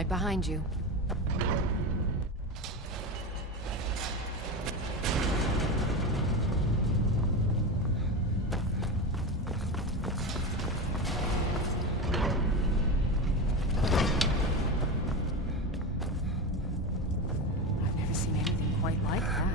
right behind you. I've never seen anything quite like that.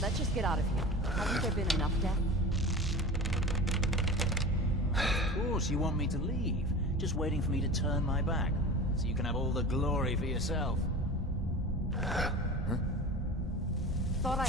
Let's just get out of here. Hasn't there been enough death? Of course you want me to leave. Just waiting for me to turn my back, so you can have all the glory for yourself. Thought I...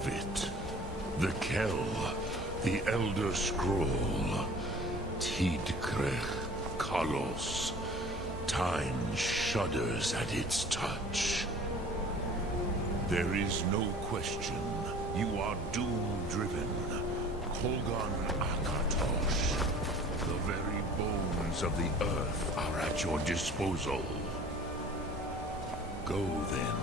have it. The Kell, the Elder Scroll. Tidkrech Kalos. Time shudders at its touch. There is no question. You are doom-driven. Kolgan Akatosh. The very bones of the earth are at your disposal. Go then.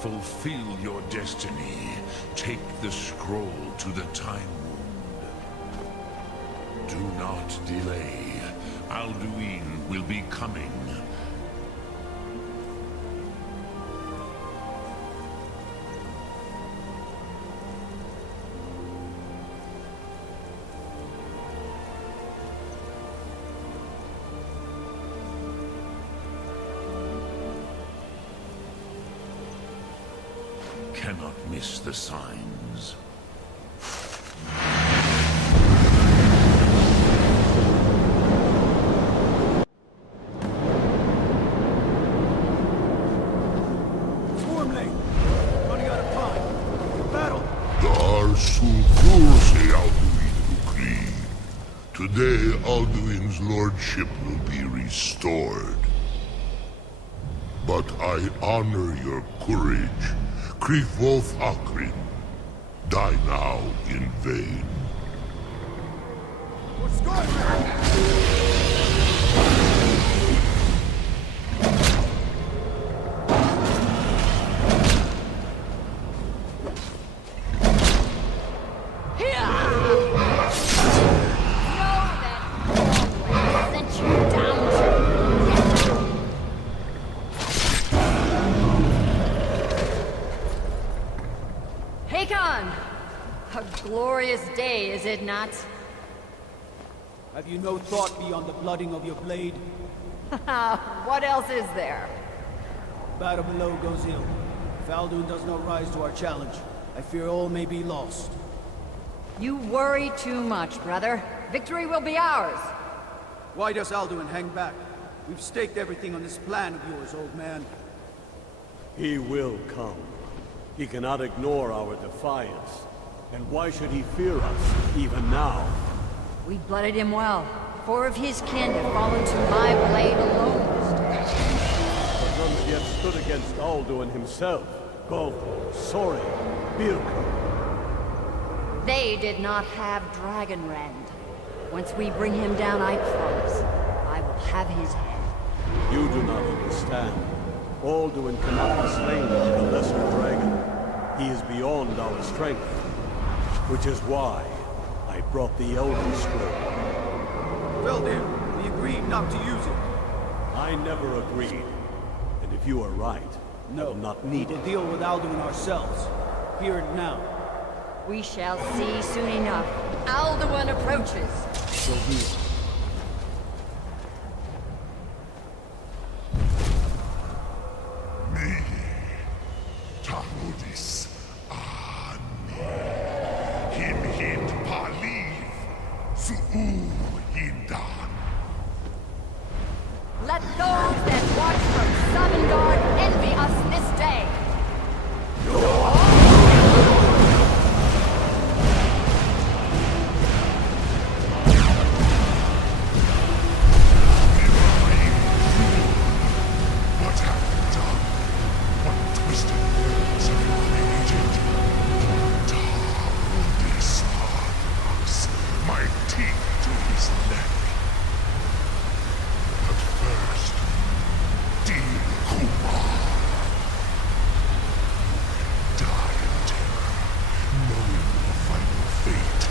Fulfill your destiny. Take the scroll to the Time Wound. Do not delay. Alduin will be coming. Cannot miss the signs. Today, Alduin's lordship will be restored. But I honor your courage. Krithwolf Akrin. Die now in vain. What's Skyrim! Glorious day, is it not? Have you no thought beyond the blooding of your blade? What else is there? Battle below goes ill. If Alduin does not rise to our challenge, I fear all may be lost. You worry too much, brother. Victory will be ours. Why does Alduin hang back? We've staked everything on this plan of yours, old man. He will come. He cannot ignore our defiance. And why should he fear us, even now? We blooded him well. 4 of his kin have fallen to my blade alone this day. But none have yet stood against Alduin himself. Gulp, Sori, Birka. They did not have Dragonrend. Once we bring him down, I promise, I will have his head. You do not understand. Alduin cannot be slain by the lesser dragon. He is beyond our strength. Which is why I brought the Elder Scroll. Well then, we agreed not to use it. I never agreed. And if you are right, I will not need we will it. deal with Alduin ourselves. Here and now. We shall see soon enough. Alduin approaches. So be it. Me, Tahudis, Him Paliv, Su'u Hindan. Let those that watch from Sovngarde envy us this day. What have you done? What twisted words have you created? Tahudis Hadras, my teeth to his neck. But first, Dean Kumar. Die in terror, knowing your final fate.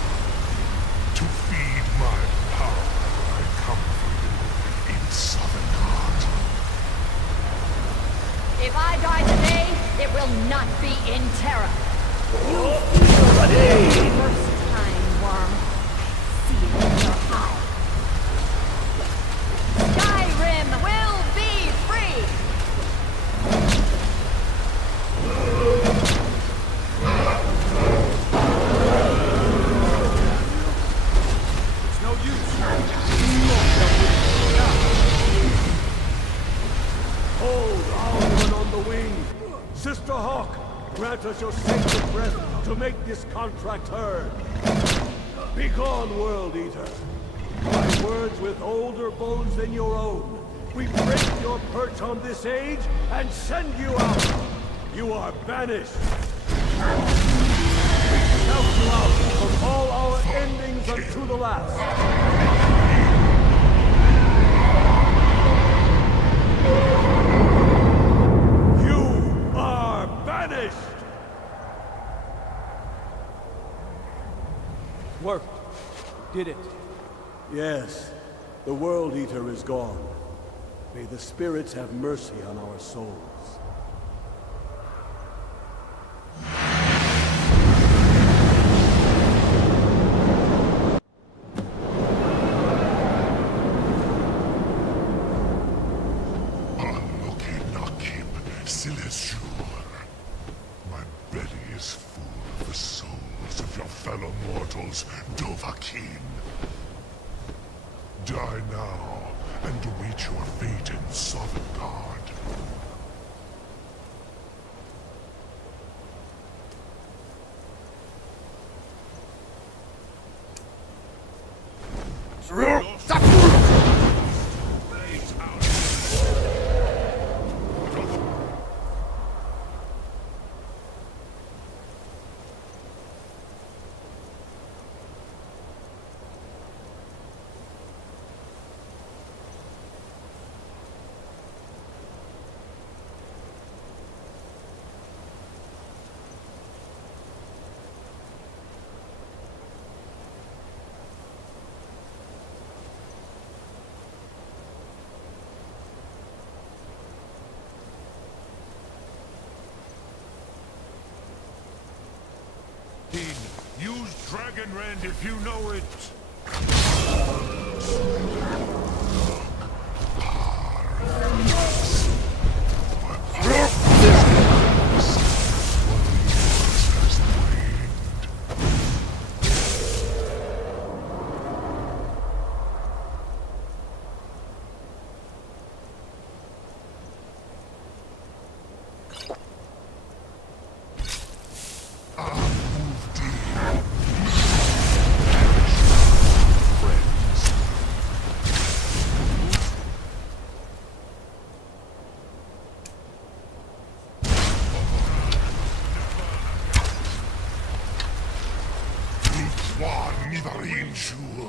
To feed my power, I come for you in Sovngarde. If I die today, it will not be in terror. You feel the first time, worm. See it in your eye. Skyrim will be free! It's no use. Hold Alduin on the wing! Sister Hawk, grant us your sacred breath to make this contract heard. Begone, World Eater. By words with older bones than your own, we break your perch on this age and send you out. You are banished. We shout you out from all our endings unto the last. Worked. Did it. Yes. The World Eater is gone. May the spirits have mercy on our souls. My belly is full of the souls of your fellow mortals, Dovahkiin. Die now, and await your fate in Sovngarde. Use Dragon Rend if you know it.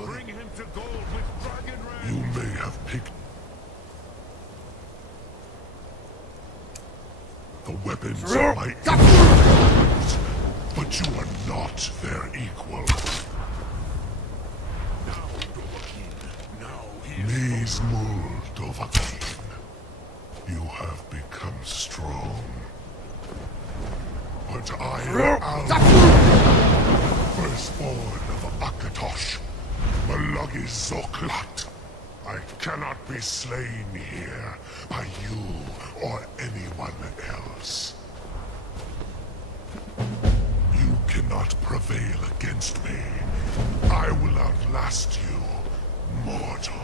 Bring him to gold with Dragon Rend. You may have picked the weapons of my enemies, but you are not their equal. Now, Dovahkiin. Now he is Mul Dovahkiin. You have become strong. But I am firstborn of Akatosh, Malagi Zoklat. I cannot be slain here by you or anyone else. You cannot prevail against me. I will outlast you, mortal.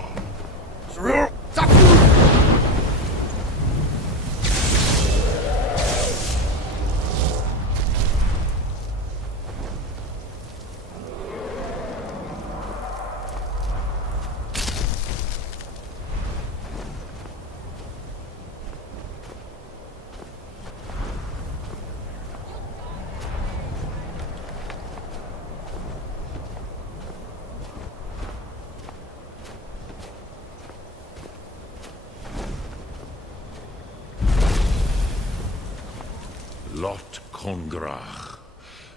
Lot Kongrach.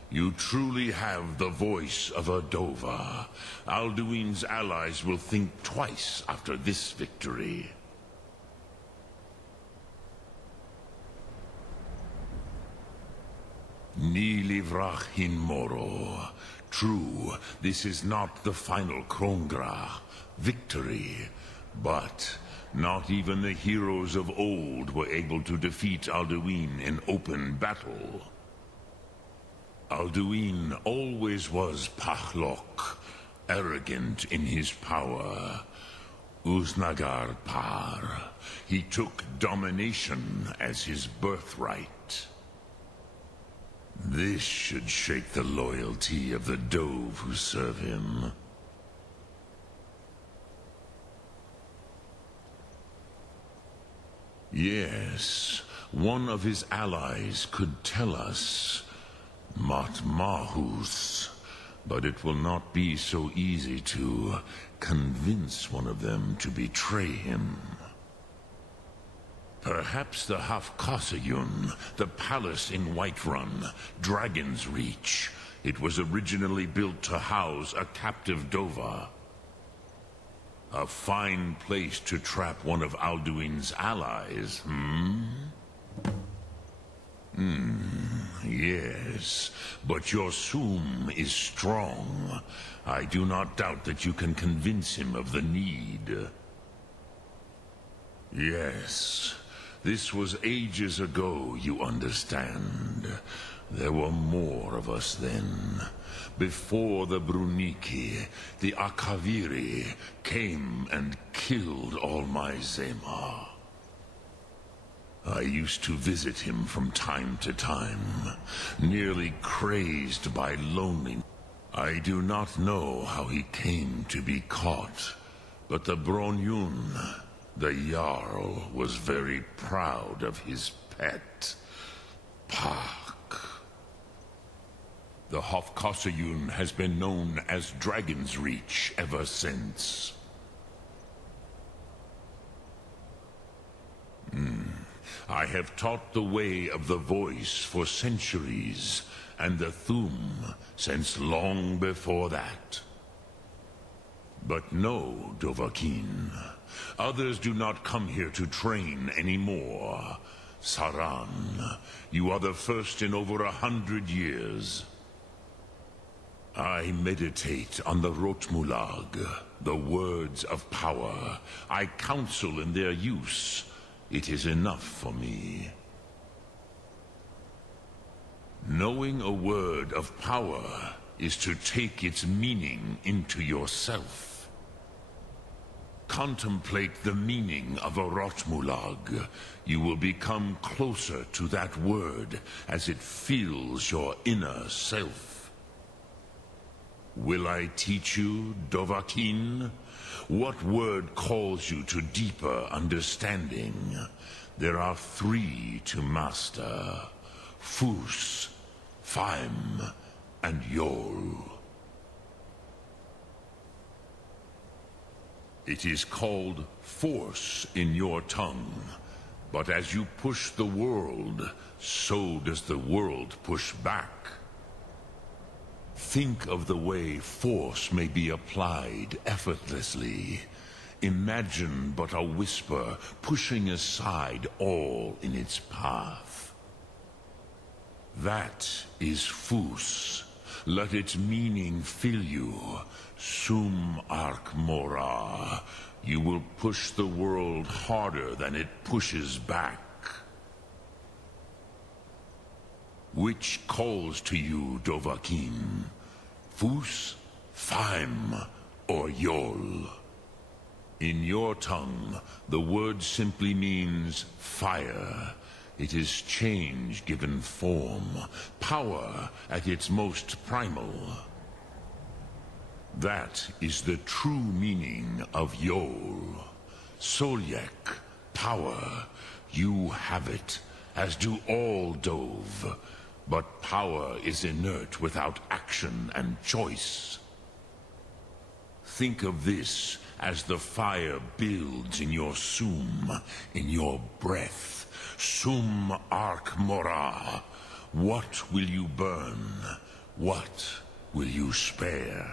You truly have the voice of a Dova. Alduin's allies will think twice after this victory. Ni livrach hin moro. True, this is not the final Kongrach victory, but not even the heroes of old were able to defeat Alduin in open battle. Alduin always was Pachlok, arrogant in his power. Uznagar Par. He took domination as his birthright. This should shake the loyalty of the Dove who serve him. Yes, one of his allies could tell us. Matmahus. But it will not be so easy to convince one of them to betray him. Perhaps the Hafkasayun, the palace in Whiterun, Dragon's Reach. It was originally built to house a captive Dova. A fine place to trap one of Alduin's allies, Yes, but your Sum is strong. I do not doubt that you can convince him of the need. Yes, this was ages ago, you understand. There were more of us then. Before the Bruniki, the Akaviri came and killed all my Zema. I used to visit him from time to time, nearly crazed by loneliness. I do not know how he came to be caught, but the Bronyun, the Jarl, was very proud of his pet, Pak. The Hofkasayun has been known as Dragon's Reach ever since. I have taught the way of the voice for centuries, and the Thum since long before that. But no, Dovahkiin. Others do not come here to train anymore. Saran, you are the first in over 100 years. I meditate on the Rotmulag, the words of power. I counsel in their use. It is enough for me. Knowing a word of power is to take its meaning into yourself. Contemplate the meaning of a Rotmulag. You will become closer to that word as it fills your inner self. Will I teach you, Dovahkiin? What word calls you to deeper understanding? There are 3 to master: Fus, Faim, and Yol. It is called force in your tongue, but as you push the world, so does the world push back. Think of the way force may be applied effortlessly. Imagine but a whisper pushing aside all in its path. That is Fus. Let its meaning fill you. Sum Ark Mora. You will push the world harder than it pushes back. Which calls to you, Dovahkiin? Fus, Faim, or Yol? In your tongue, the word simply means fire. It is change given form, power at its most primal. That is the true meaning of Yol. Solyek, power. You have it, as do all Dove. But power is inert without action and choice. Think of this as the fire builds in your Sum, in your breath. Sum Ark Mora. What will you burn? What will you spare?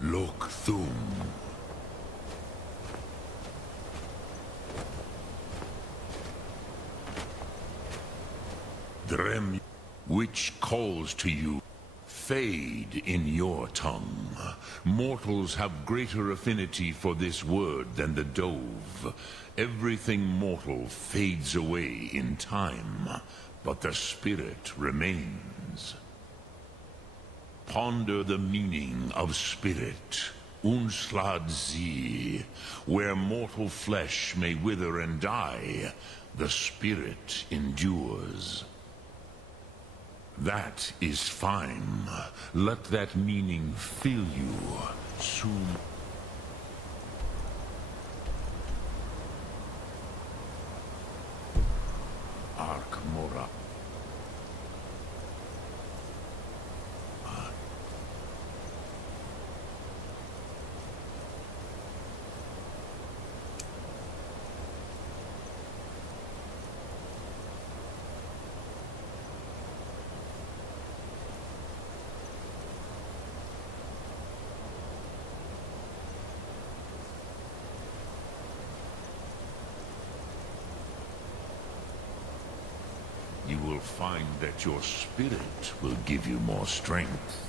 Lok Thum. Drem, which calls to you, fade in your tongue. Mortals have greater affinity for this word than the Dove. Everything mortal fades away in time, but the spirit remains. Ponder the meaning of spirit, Unslad Sie, where mortal flesh may wither and die, the spirit endures. That is fine. Let that meaning fill you soon. Arkmora. You will find that your spirit will give you more strength.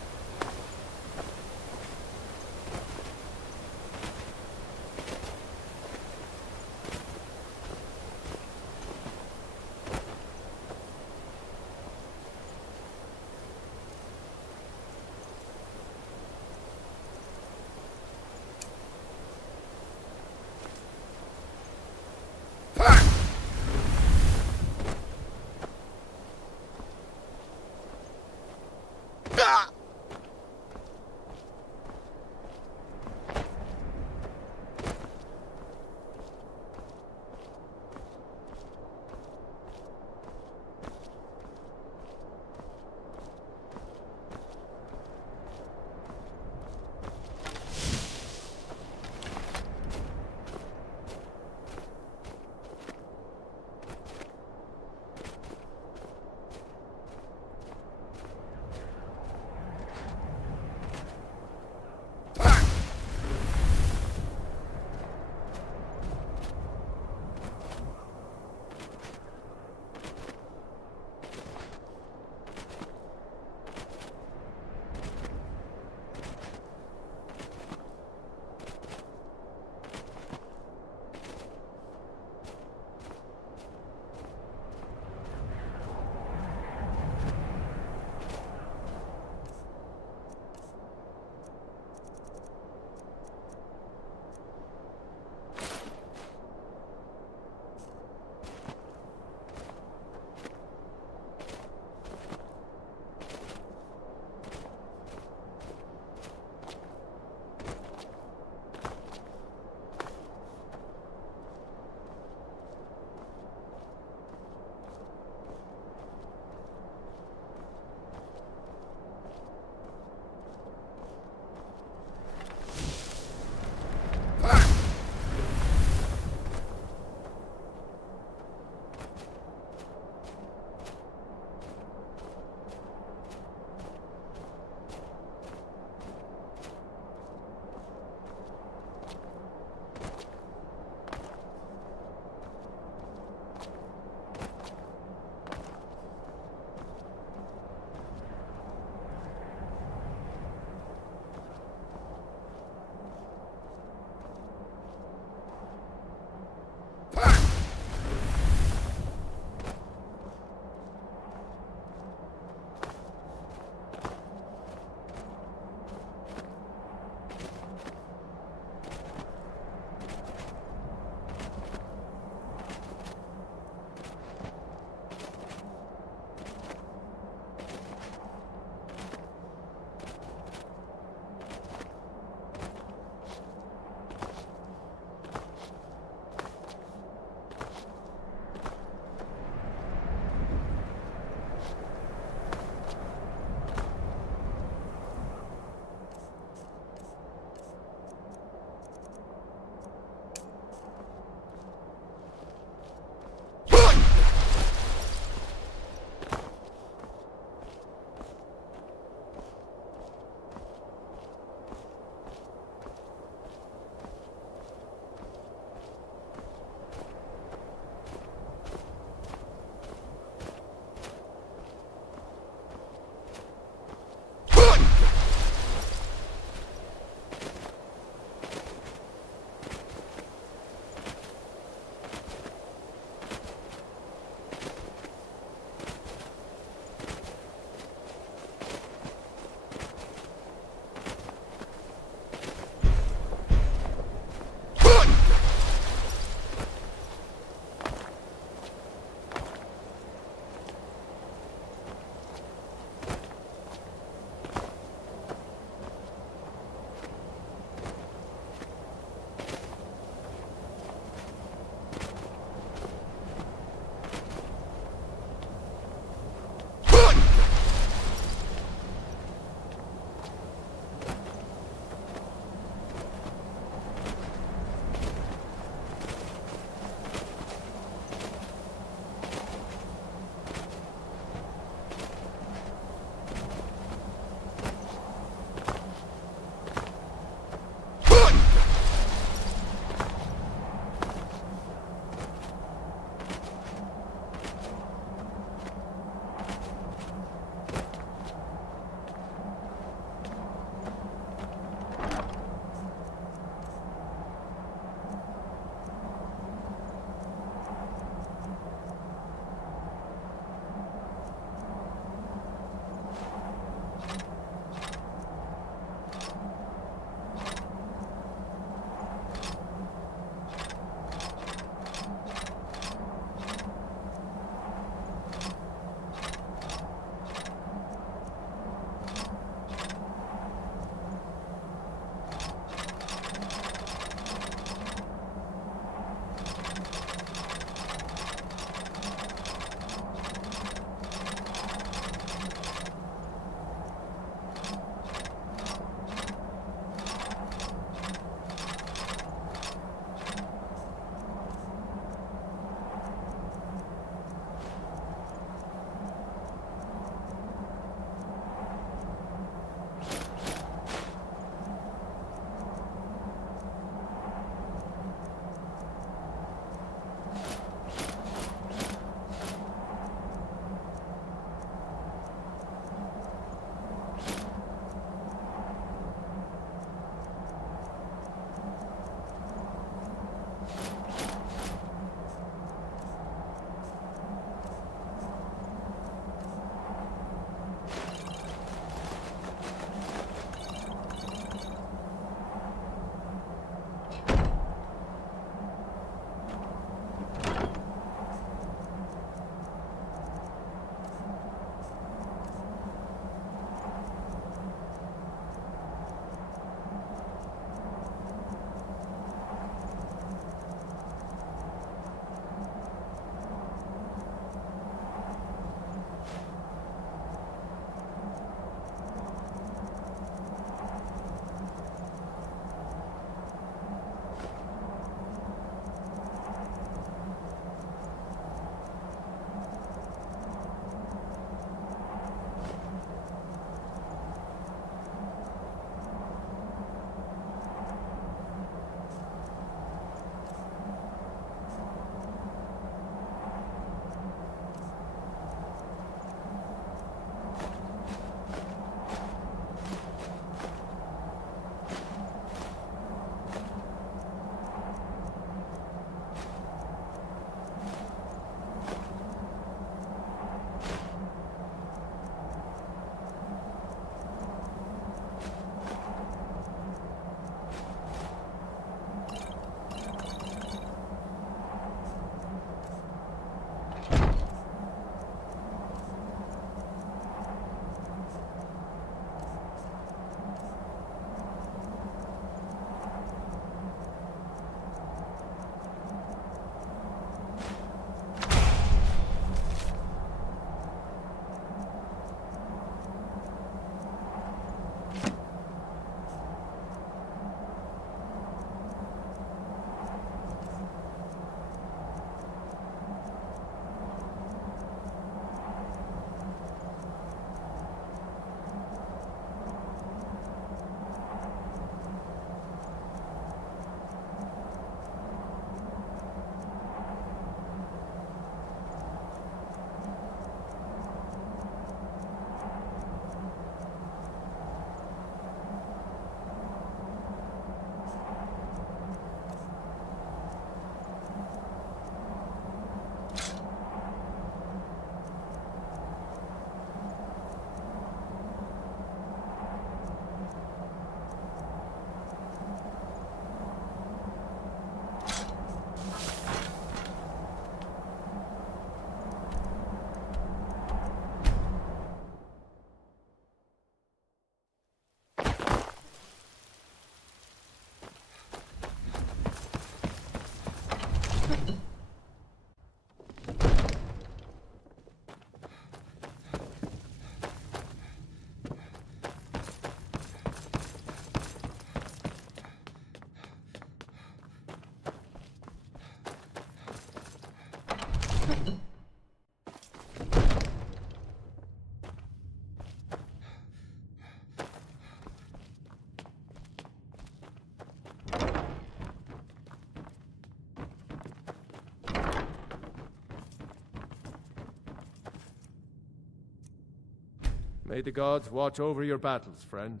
May the gods watch over your battles, friend.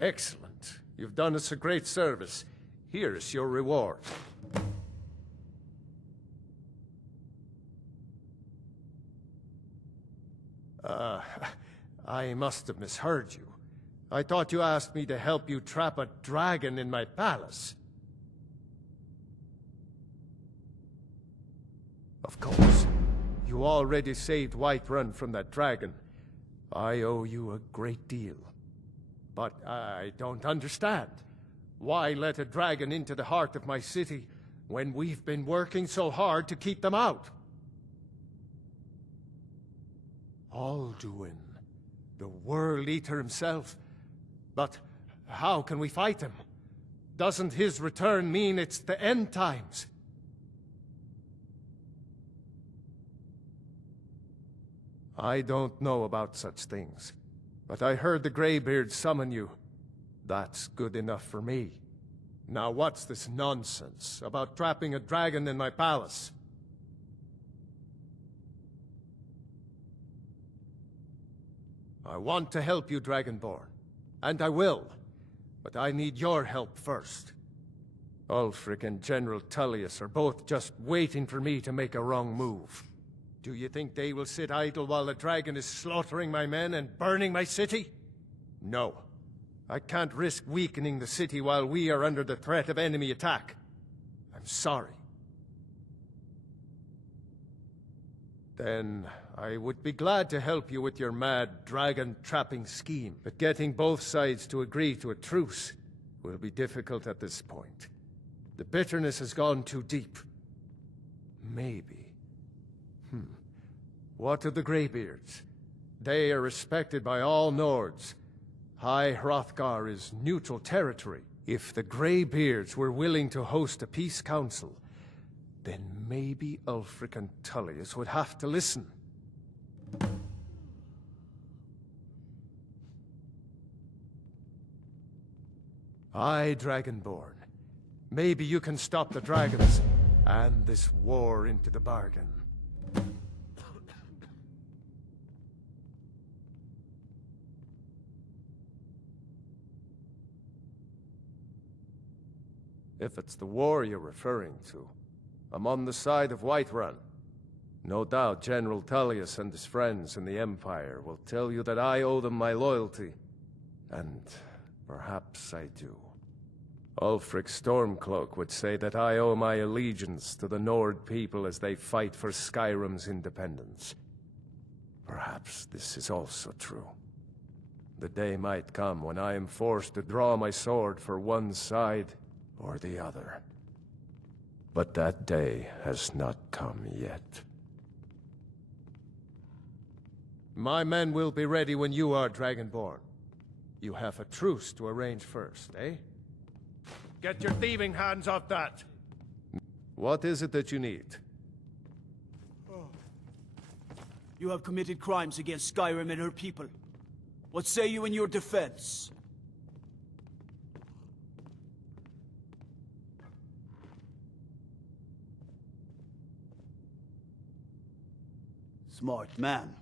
Excellent. You've done us a great service. Here is your reward. I must have misheard you. I thought you asked me to help you trap a dragon in my palace. Of course. You already saved Whiterun from that dragon. I owe you a great deal. But I don't understand. Why let a dragon into the heart of my city when we've been working so hard to keep them out? Alduin, the World Eater himself. But how can we fight him? Doesn't his return mean it's the end times? I don't know about such things, but I heard the Greybeard summon you. That's good enough for me. Now what's this nonsense about trapping a dragon in my palace? I want to help you, Dragonborn. And I will. But I need your help first. Ulfric and General Tullius are both just waiting for me to make a wrong move. Do you think they will sit idle while the dragon is slaughtering my men and burning my city? No. I can't risk weakening the city while we are under the threat of enemy attack. I'm sorry. Then I would be glad to help you with your mad dragon-trapping scheme, but getting both sides to agree to a truce will be difficult at this point. The bitterness has gone too deep. Maybe. What of the Greybeards? They are respected by all Nords. High Hrothgar is neutral territory. If the Greybeards were willing to host a peace council, then maybe Ulfric and Tullius would have to listen. Aye, Dragonborn. Maybe you can stop the dragons, and this war into the bargain. If it's the war you're referring to, I'm on the side of Whiterun. No doubt General Tullius and his friends in the Empire will tell you that I owe them my loyalty. And perhaps I do. Ulfric Stormcloak would say that I owe my allegiance to the Nord people as they fight for Skyrim's independence. Perhaps this is also true. The day might come when I am forced to draw my sword for one side or the other. But that day has not come yet. My men will be ready when you are, Dragonborn. You have a truce to arrange first, eh? Get your thieving hands off that! What is it that you need? You have committed crimes against Skyrim and her people. What say you in your defense? Smart man.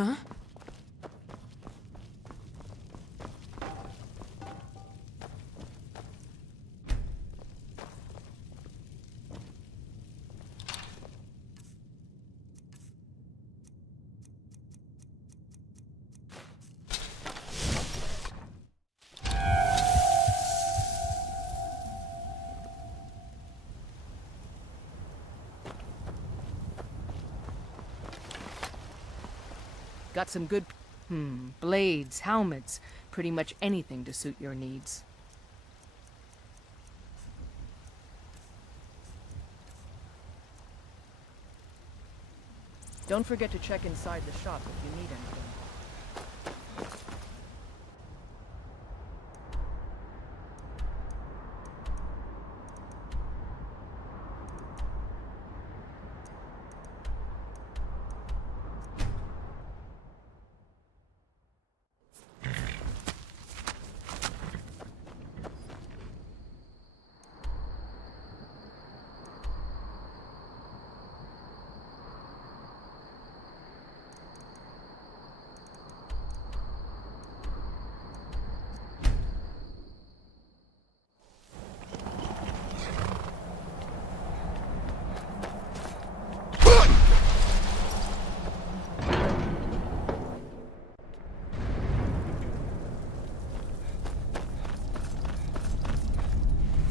Huh? Got some good... blades, helmets, pretty much anything to suit your needs. Don't forget to check inside the shop if you need anything.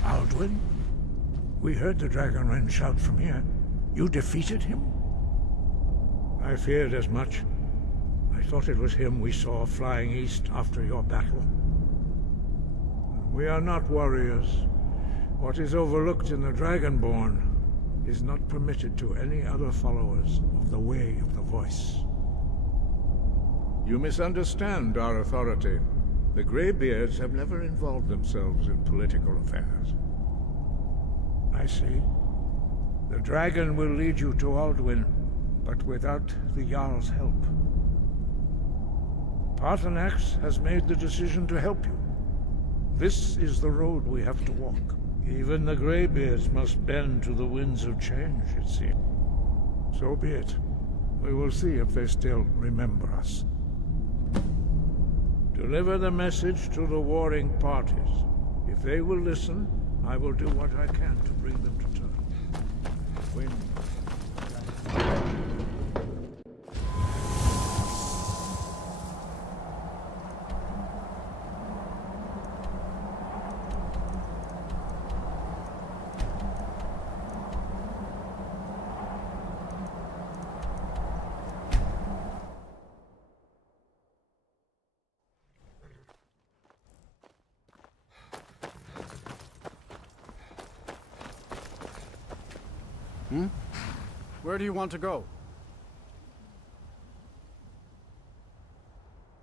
Alduin? We heard the Dragonren shout from here. You defeated him? I feared as much. I thought it was him we saw flying east after your battle. We are not warriors. What is overlooked in the Dragonborn is not permitted to any other followers of the Way of the Voice. You misunderstand our authority. The Greybeards have never involved themselves in political affairs. I see. The dragon will lead you to Alduin, but without the Jarl's help. Paarthurnax has made the decision to help you. This is the road we have to walk. Even the Greybeards must bend to the winds of change, it seems. So be it. We will see if they still remember us. Deliver the message to the warring parties. If they will listen, I will do what I can to bring them to terms. When... Where do you want to go?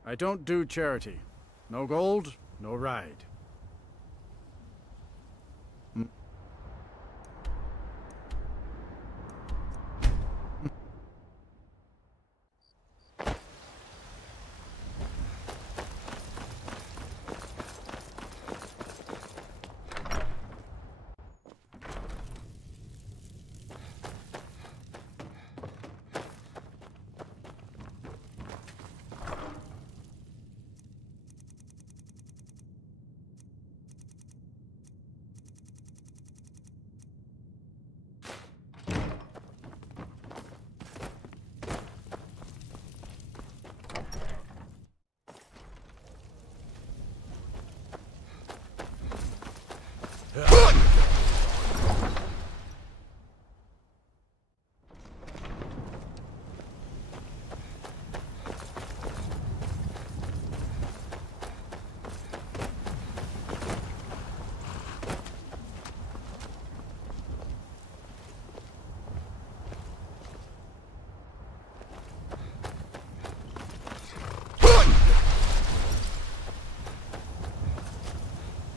I don't do charity. No gold, no ride.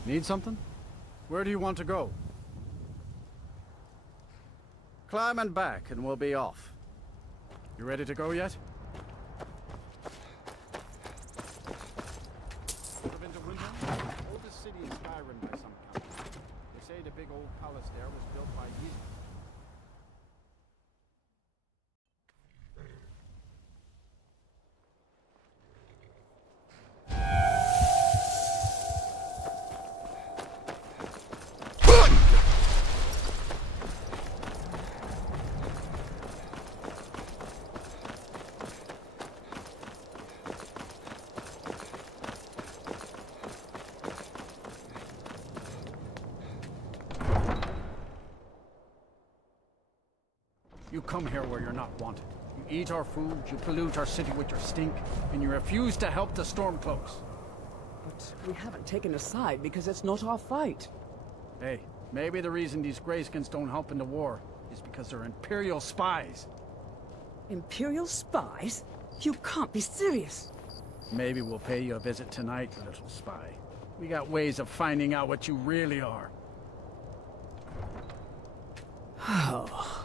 Need something? Where do you want to go? Climb and back, and we'll be off. You ready to go yet? Ever been to Windhelm? Oldest city in Skyrim by some count. They say the big old palace there was built by Ys. You come here where you're not wanted. You eat our food, you pollute our city with your stink, and you refuse to help the Stormcloaks. But we haven't taken a side because it's not our fight. Hey, maybe the reason these Greyskins don't help in the war is because they're Imperial spies. Imperial spies? You can't be serious. Maybe we'll pay you a visit tonight, little spy. We got ways of finding out what you really are. Oh.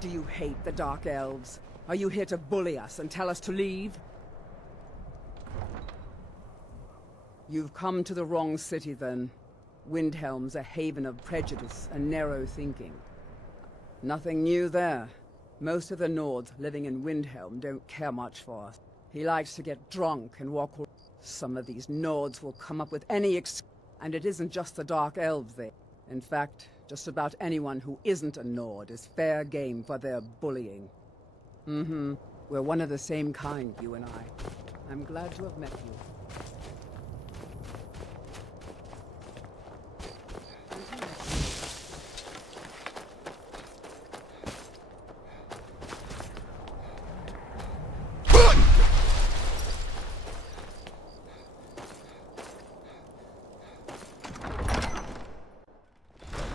Do you hate the Dark Elves? Are you here to bully us and tell us to leave? You've come to the wrong city, then. Windhelm's a haven of prejudice and narrow thinking. Nothing new there. Most of the Nords living in Windhelm don't care much for us. He likes to get drunk and walk around. Some of these Nords will come up with any and it isn't just the Dark Elves there. In fact, just about anyone who isn't a Nord is fair game for their bullying. We're one of the same kind, you and I. I'm glad to have met you.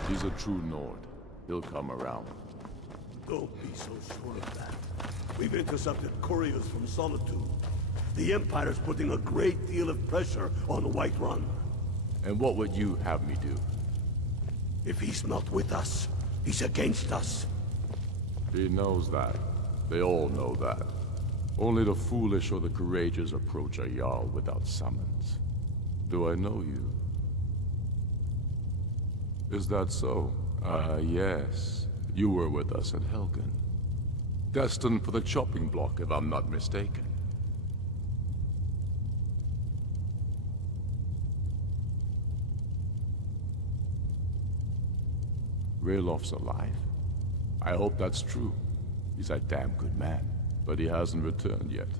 He's a true Nord. He'll come around. Don't be so sure of that. We've intercepted couriers from Solitude. The Empire's putting a great deal of pressure on Whiterun. And what would you have me do? If he's not with us, he's against us. He knows that. They all know that. Only the foolish or the courageous approach a Jarl without summons. Do I know you? Is that so? Yes. You were with us at Helgen. Destined for the chopping block, if I'm not mistaken. Raylof's alive? I hope that's true. He's a damn good man, but he hasn't returned yet.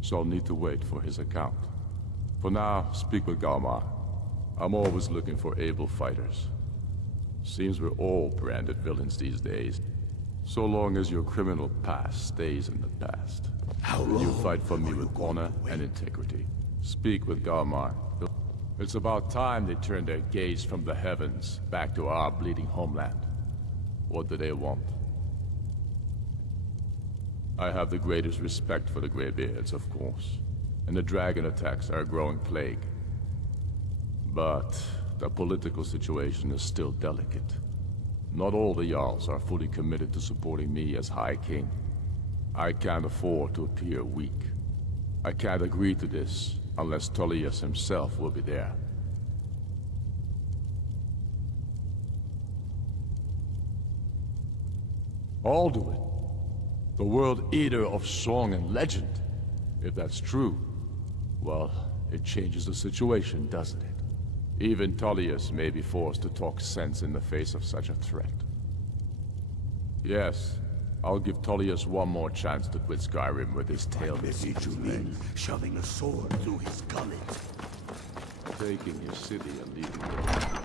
So I'll need to wait for his account. For now, speak with Galmar. I'm always looking for able fighters. Seems we're all branded villains these days. So long as your criminal past stays in the past. How long You fight for me with honor and integrity. Speak with Galmar. It's about time they turned their gaze from the heavens back to our bleeding homeland. What do they want? I have the greatest respect for the Greybeards, of course. And the dragon attacks are a growing plague. But the political situation is still delicate. Not all the Jarls are fully committed to supporting me as High King. I can't afford to appear weak. I can't agree to this unless Tullius himself will be there. Alduin, the World Eater of song and legend. If that's true, well, it changes the situation, doesn't it? Even Tullius may be forced to talk sense in the face of such a threat. Yes, I'll give Tullius one more chance to quit Skyrim with his tail between his legs. Shoving a sword through his gullet. Taking his city and leaving it.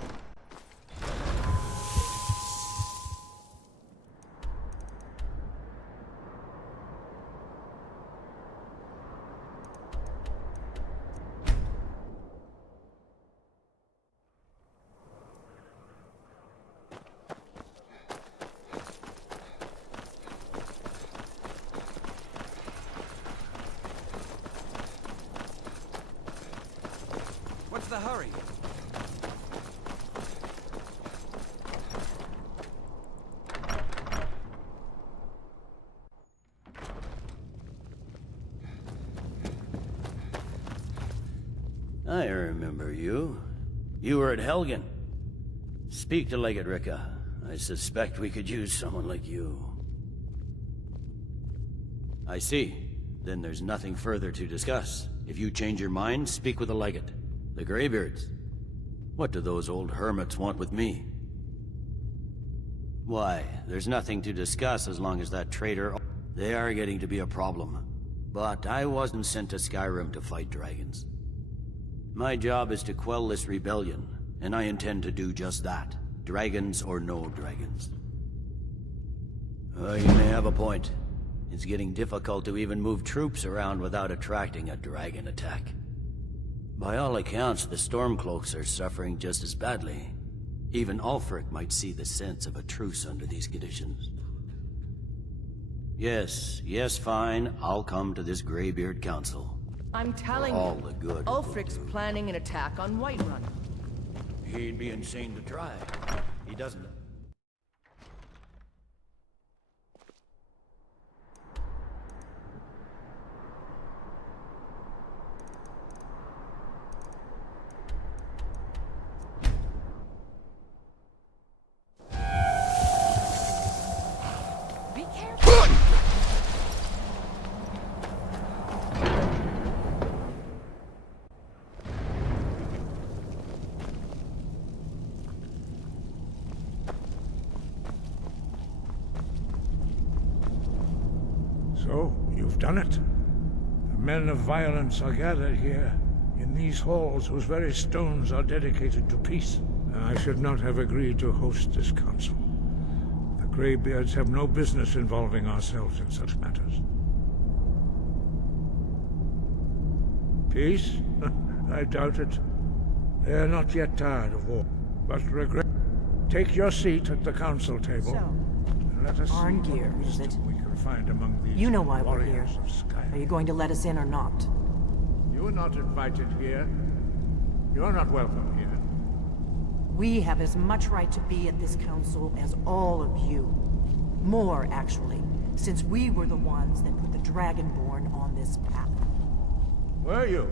What's the hurry? I remember you. You were at Helgen. Speak to Legate Ricka. I suspect we could use someone like you. I see. Then there's nothing further to discuss. If you change your mind, speak with the Legate. The Greybeards. What do those old hermits want with me? Why, there's nothing to discuss as long as that traitor... They are getting to be a problem. But I wasn't sent to Skyrim to fight dragons. My job is to quell this rebellion, and I intend to do just that. Dragons or no dragons. You may have a point. It's getting difficult to even move troops around without attracting a dragon attack. By all accounts, the Stormcloaks are suffering just as badly. Even Ulfric might see the sense of a truce under these conditions. Yes, fine. I'll come to this Greybeard Council. I'm telling all you, the good Ulfric's planning an attack on Whiterun. He'd be insane to try. He doesn't... Be careful! So, you've done it. The men of violence are gathered here, in these halls whose very stones are dedicated to peace. I should not have agreed to host this council. The Greybeards have no business involving ourselves in such matters. Peace? I doubt it. They are not yet tired of war, but regret. Take your seat at the council table. So, And let us Arngeir, is it? we can find among these You know why we're here. warriors of Skyrim. Are you going to let us in or not? You are not invited here. You are not welcome here. We have as much right to be at this council as all of you. More, actually, since we were the ones that put the Dragonborn on this path. Were you?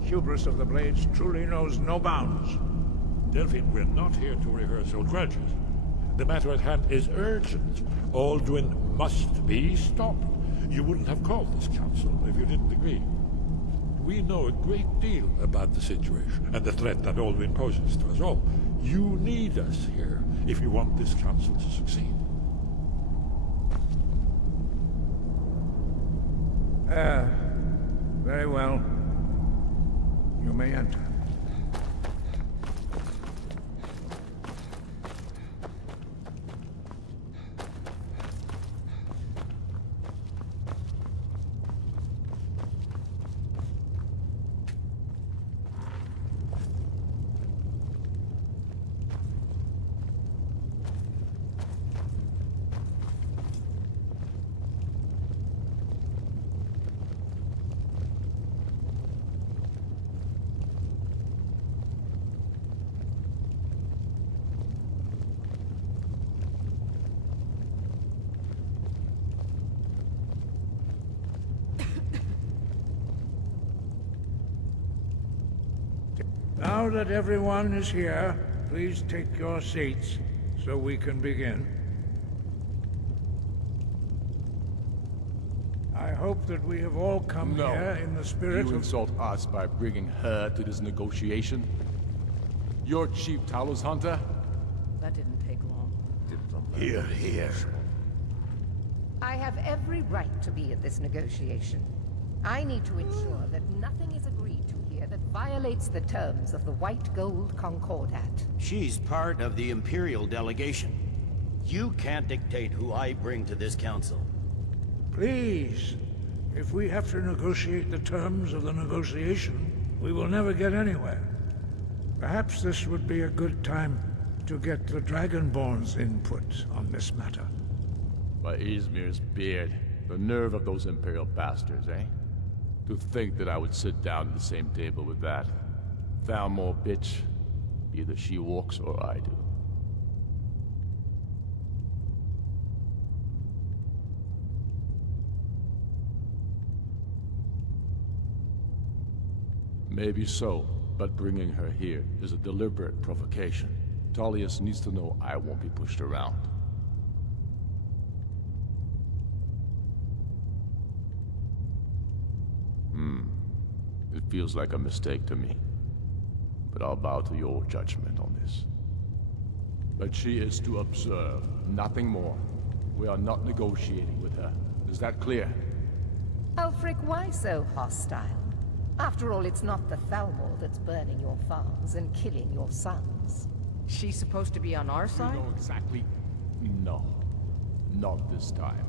The hubris of the Blades truly knows no bounds. Delphine, we're not here to rehearse old grudges. The matter at hand is urgent. Alduin must be stopped. You wouldn't have called this council if you didn't agree. We know a great deal about the situation and the threat that Alduin poses to us all. You need us here if you want this council to succeed. Very well. You may enter. Now that everyone is here, please take your seats so we can begin. I hope that we have all come here in the spirit You of... insult us by bringing her to this negotiation? You're cheap Talos hunter? That didn't take long. Here, here. I have every right to be at this negotiation. I need to ensure that nothing is agreed to here that violates the terms of the White Gold Concordat. She's part of the Imperial delegation. You can't dictate who I bring to this council. Please, if we have to negotiate the terms of the negotiation, we will never get anywhere. Perhaps this would be a good time to get the Dragonborn's input on this matter. By Izmir's beard, the nerve of those Imperial bastards, eh? To think that I would sit down at the same table with that. Thalmor bitch. Either she walks or I do. Maybe so, but bringing her here is a deliberate provocation. Tullius needs to know I won't be pushed around. It feels like a mistake to me. But I'll bow to your judgment on this. But she is to observe, nothing more. We are not negotiating with her. Is that clear? Ulfric, why so hostile? After all, it's not the Thalmor that's burning your farms and killing your sons. She's supposed to be on our You side? know exactly... No. Not this time.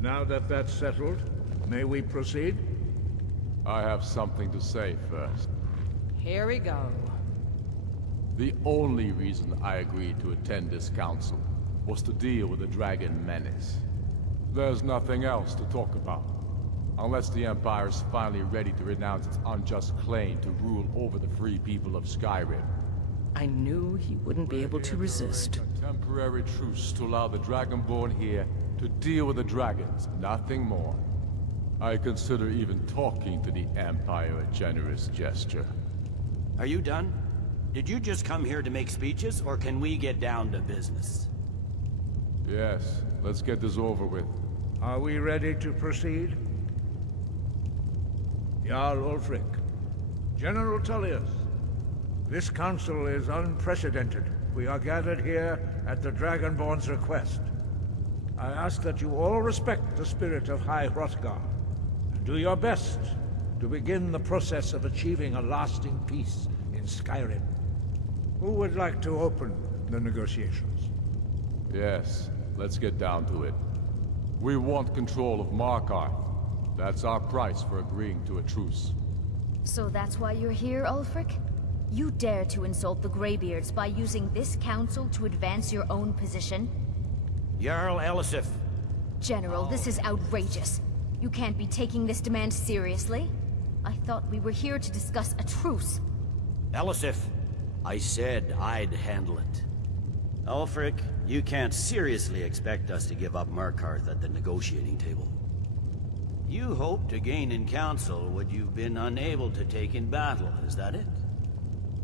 Now that that's settled, may we proceed? I have something to say first. Here we go. The only reason I agreed to attend this council was to deal with the Dragon Menace. There's nothing else to talk about. Unless the Empire is finally ready to renounce its unjust claim to rule over the free people of Skyrim. I knew he wouldn't be able to resist. A temporary truce to allow the Dragonborn here to deal with the dragons, nothing more. I consider even talking to the Empire a generous gesture. Are you done? Did you just come here to make speeches, or can we get down to business? Yes, let's get this over with. Are we ready to proceed? Jarl Ulfric, General Tullius, this council is unprecedented. We are gathered here at the Dragonborn's request. I ask that you all respect the spirit of High Hrothgar, and do your best to begin the process of achieving a lasting peace in Skyrim. Who would like to open the negotiations? Yes, let's get down to it. We want control of Markarth. That's our price for agreeing to a truce. So that's why you're here, Ulfric? You dare to insult the Greybeards by using this council to advance your own position? Jarl Elisif. General, this is outrageous. You can't be taking this demand seriously. I thought we were here to discuss a truce. Elisif, I said I'd handle it. Ulfric, you can't seriously expect us to give up Markarth at the negotiating table. You hoped to gain in council what you've been unable to take in battle, is that it?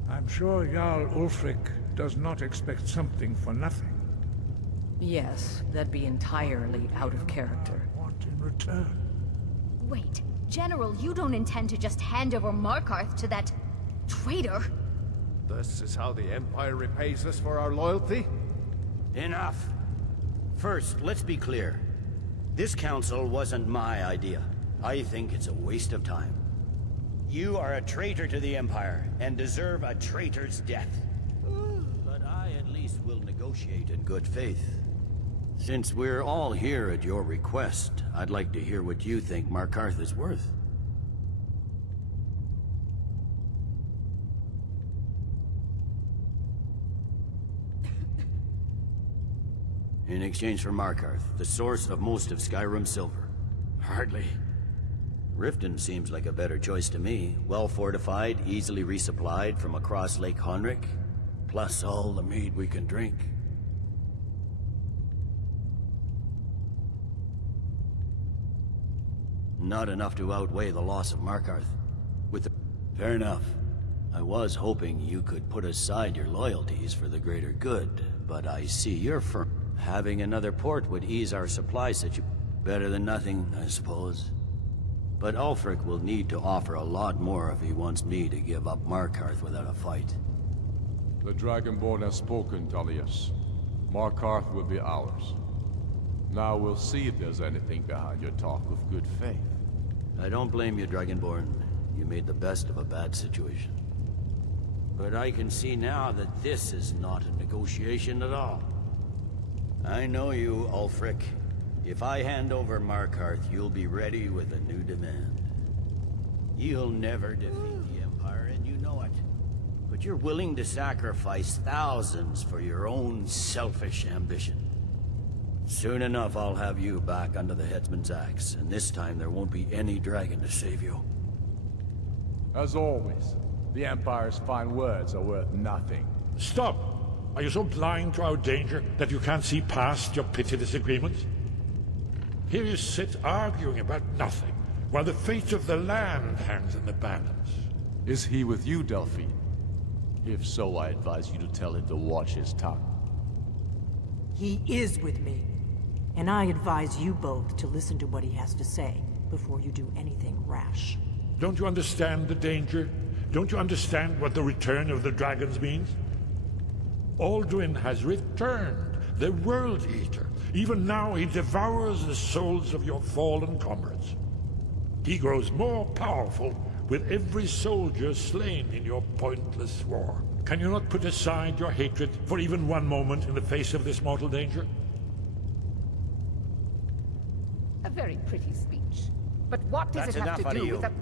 I'm sure Jarl Ulfric does not expect something for nothing. Yes, that'd be entirely out of character. I want in return. Wait, General, you don't intend to just hand over Markarth to that traitor? This is how the Empire repays us for our loyalty? Enough. First, let's be clear. This council wasn't my idea. I think it's a waste of time. You are a traitor to the Empire, and deserve a traitor's death. But I at least will negotiate in good faith. Since we're all here at your request, I'd like to hear what you think Markarth is worth. In exchange for Markarth, the source of most of Skyrim's silver. Hardly. Riften seems like a better choice to me. Well fortified, easily resupplied from across Lake Honric, plus all the mead we can drink. Not enough to outweigh the loss of Markarth. Fair enough. I was hoping you could put aside your loyalties for the greater good, but I see you're firm. Having another port would ease our supply situation. Better than nothing, I suppose. But Ulfric will need to offer a lot more if he wants me to give up Markarth without a fight. The Dragonborn has spoken, Tullius. Markarth will be ours. Now we'll see if there's anything behind your talk of good faith. I don't blame you, Dragonborn. You made the best of a bad situation. But I can see now that this is not a negotiation at all. I know you, Ulfric. If I hand over Markarth, you'll be ready with a new demand. You'll never defeat the Empire, and you know it. But you're willing to sacrifice thousands for your own selfish ambition. Soon enough, I'll have you back under the headsman's axe, and this time there won't be any dragon to save you. As always, the Empire's fine words are worth nothing. Stop! Are you so blind to our danger that you can't see past your petty disagreements? Here you sit arguing about nothing, while the fate of the land hangs in the balance. Is he with you, Delphine? If so, I advise you to tell him to watch his tongue. He is with me. And I advise you both to listen to what he has to say before you do anything rash. Don't you understand the danger? Don't you understand what the return of the dragons means? Alduin has returned, the World Eater. Even now he devours the souls of your fallen comrades. He grows more powerful with every soldier slain in your pointless war. Can you not put aside your hatred for even one moment in the face of this mortal danger? very pretty speech. But what does That's it have enough to out of do you. with a...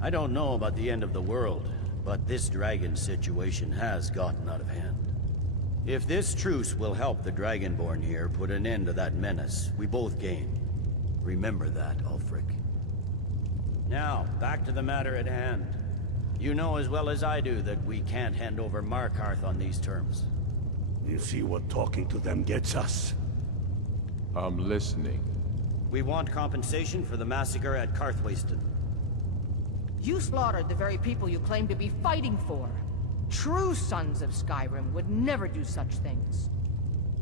I don't know about the end of the world, but this dragon situation has gotten out of hand. If this truce will help the Dragonborn here put an end to that menace, we both gain. Remember that, Ulfric. Now, back to the matter at hand. You know as well as I do that we can't hand over Markarth on these terms. You see what talking to them gets us? I'm listening. We want compensation for the massacre at Karthwasten. You slaughtered the very people you claim to be fighting for. True sons of Skyrim would never do such things.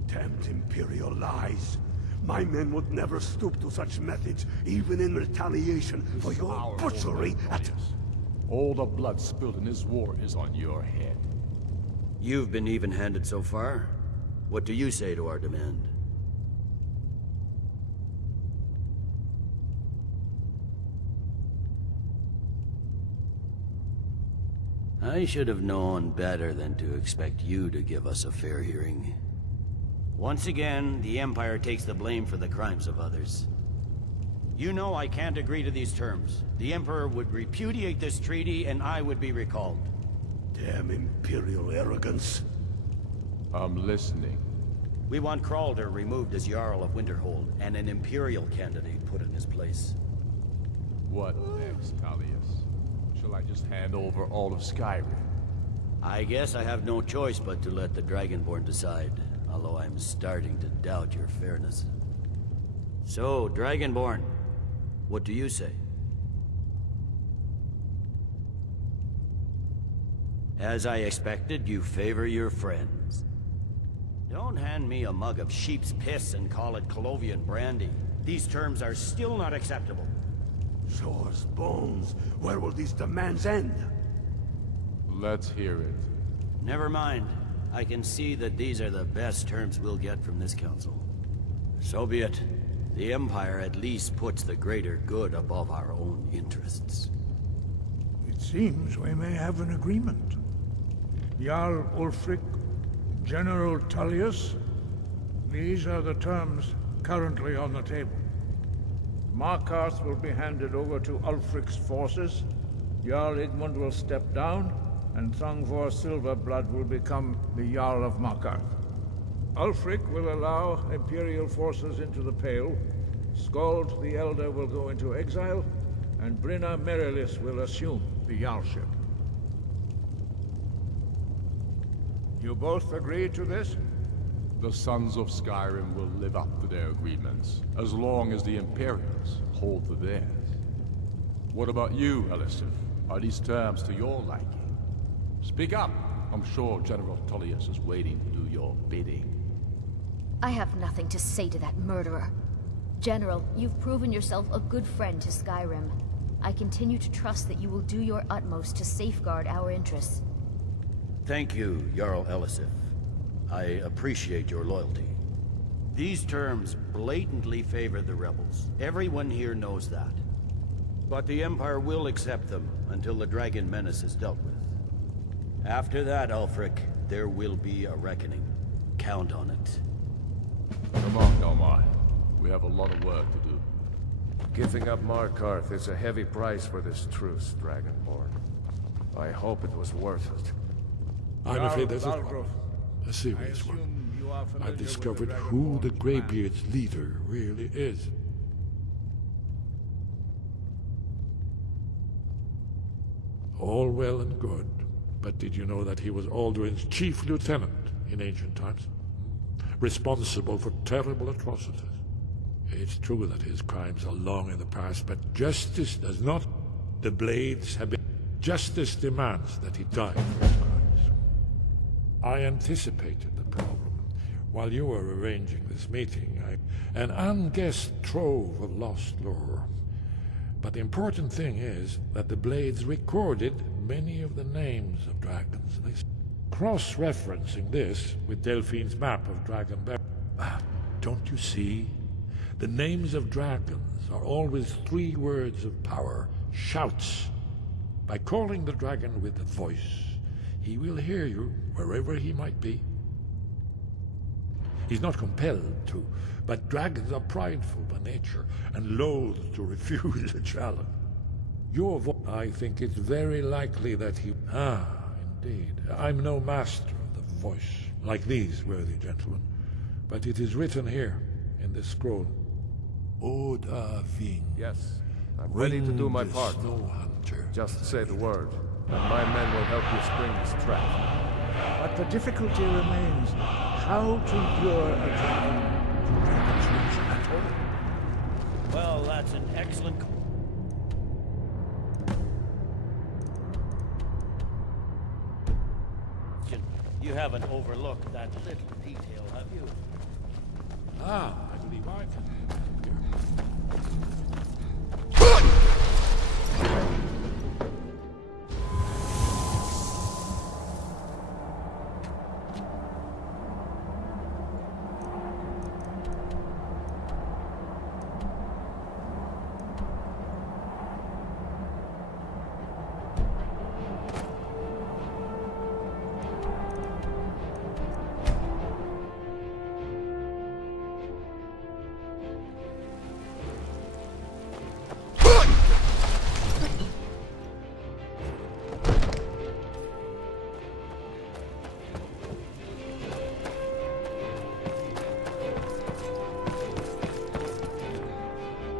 Damned Imperial lies. My men would never stoop to such methods, even in retaliation for your butchery at... All the blood spilled in this war is on your head. You've been even-handed so far. What do you say to our demand? I should have known better than to expect you to give us a fair hearing. Once again, the Empire takes the blame for the crimes of others. You know I can't agree to these terms. The Emperor would repudiate this treaty and I would be recalled. Damn Imperial arrogance. I'm listening. We want Kralder removed as Jarl of Winterhold and an Imperial candidate put in his place. What next, Tullius? Shall I just hand over all of Skyrim? I guess I have no choice but to let the Dragonborn decide, although I'm starting to doubt your fairness. So, Dragonborn, what do you say? As I expected, you favor your friends. Don't hand me a mug of sheep's piss and call it Colovian brandy. These terms are still not acceptable. Show us bones. Where will these demands end? Let's hear it. Never mind. I can see that these are the best terms we'll get from this council. So be it. The Empire at least puts the greater good above our own interests. It seems we may have an agreement. Jarl Ulfric, General Tullius, these are the terms currently on the table. Markarth will be handed over to Ulfric's forces, Jarl Igmund will step down, and Thangvor Silverblood will become the Jarl of Markarth. Ulfric will allow Imperial forces into the Pale, Skald the Elder will go into exile, and Brinna Merilis will assume the Jarlship. You both agree to this? The Sons of Skyrim will live up to their agreements, as long as the Imperials hold to theirs. What about you, Elisif? Are these terms to your liking? Speak up! I'm sure General Tullius is waiting to do your bidding. I have nothing to say to that murderer. General, you've proven yourself a good friend to Skyrim. I continue to trust that you will do your utmost to safeguard our interests. Thank you, Jarl Elisif. I appreciate your loyalty. These terms blatantly favor the rebels. Everyone here knows that. But the Empire will accept them until the Dragon Menace is dealt with. After that, Ulfric, there will be a reckoning. Count on it. Come on, Nomar. We have a lot of work to do. Giving up Markarth is a heavy price for this truce, Dragonborn. I hope it was worth it. I'm afraid there's a serious one. I've discovered who the Greybeard's leader really is. All well and good, but did you know that he was Alduin's chief lieutenant in ancient times? Responsible for terrible atrocities. It's true that his crimes are long in the past, but justice does not. The Blades have been... Justice demands that he die for his crimes. I anticipated the problem. While you were arranging this meeting, an unguessed trove of lost lore. But the important thing is that the Blades recorded many of the names of dragons. Cross-referencing this with Delphine's map of Dragonberry. Don't you see? The names of dragons are always 3 words of power, shouts. By calling the dragon with a voice, he will hear you wherever he might be. He's not compelled to, but dragons are prideful by nature and loath to refuse a challenge. I think it's very likely that he... Ah, indeed. I'm no master of the voice, like these worthy gentlemen, but it is written here, in this scroll. Oda Ving. Yes, I'm ready to do my part. Just say the word, and my men will help you spring this trap. But the difficulty remains how to lure a dragon to Dragon's Reach at all. Well, that's an excellent... You haven't overlooked that little detail, have you? Ah, I believe I can help here.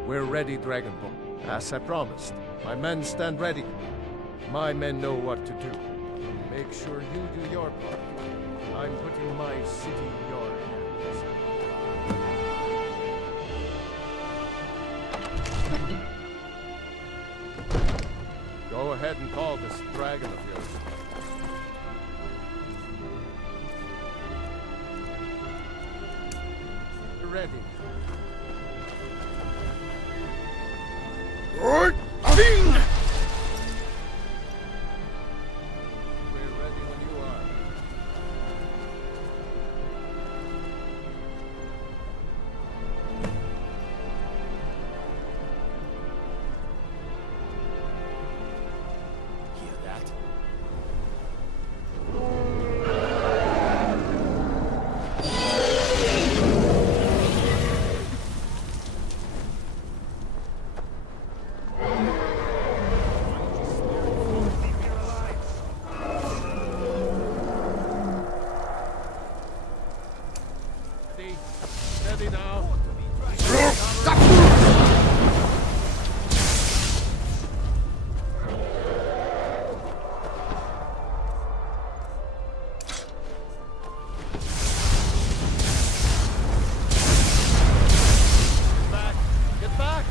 We're ready, Dragonborn. As I promised, my men stand ready. My men know what to do. Make sure you do your part. I'm putting my city in your hands. Go ahead and call this dragon of yours. Ready. Right, Ving! We're ready when you are. Hear that? Steady now. Get back!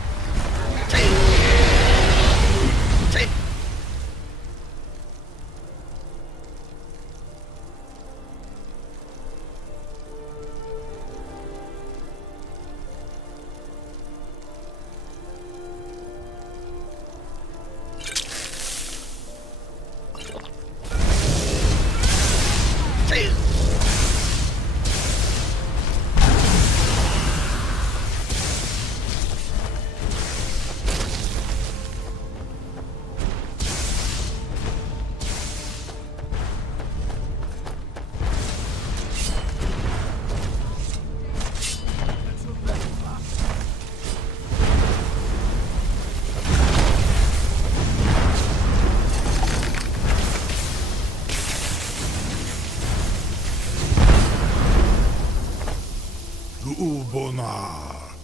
Ulbonar,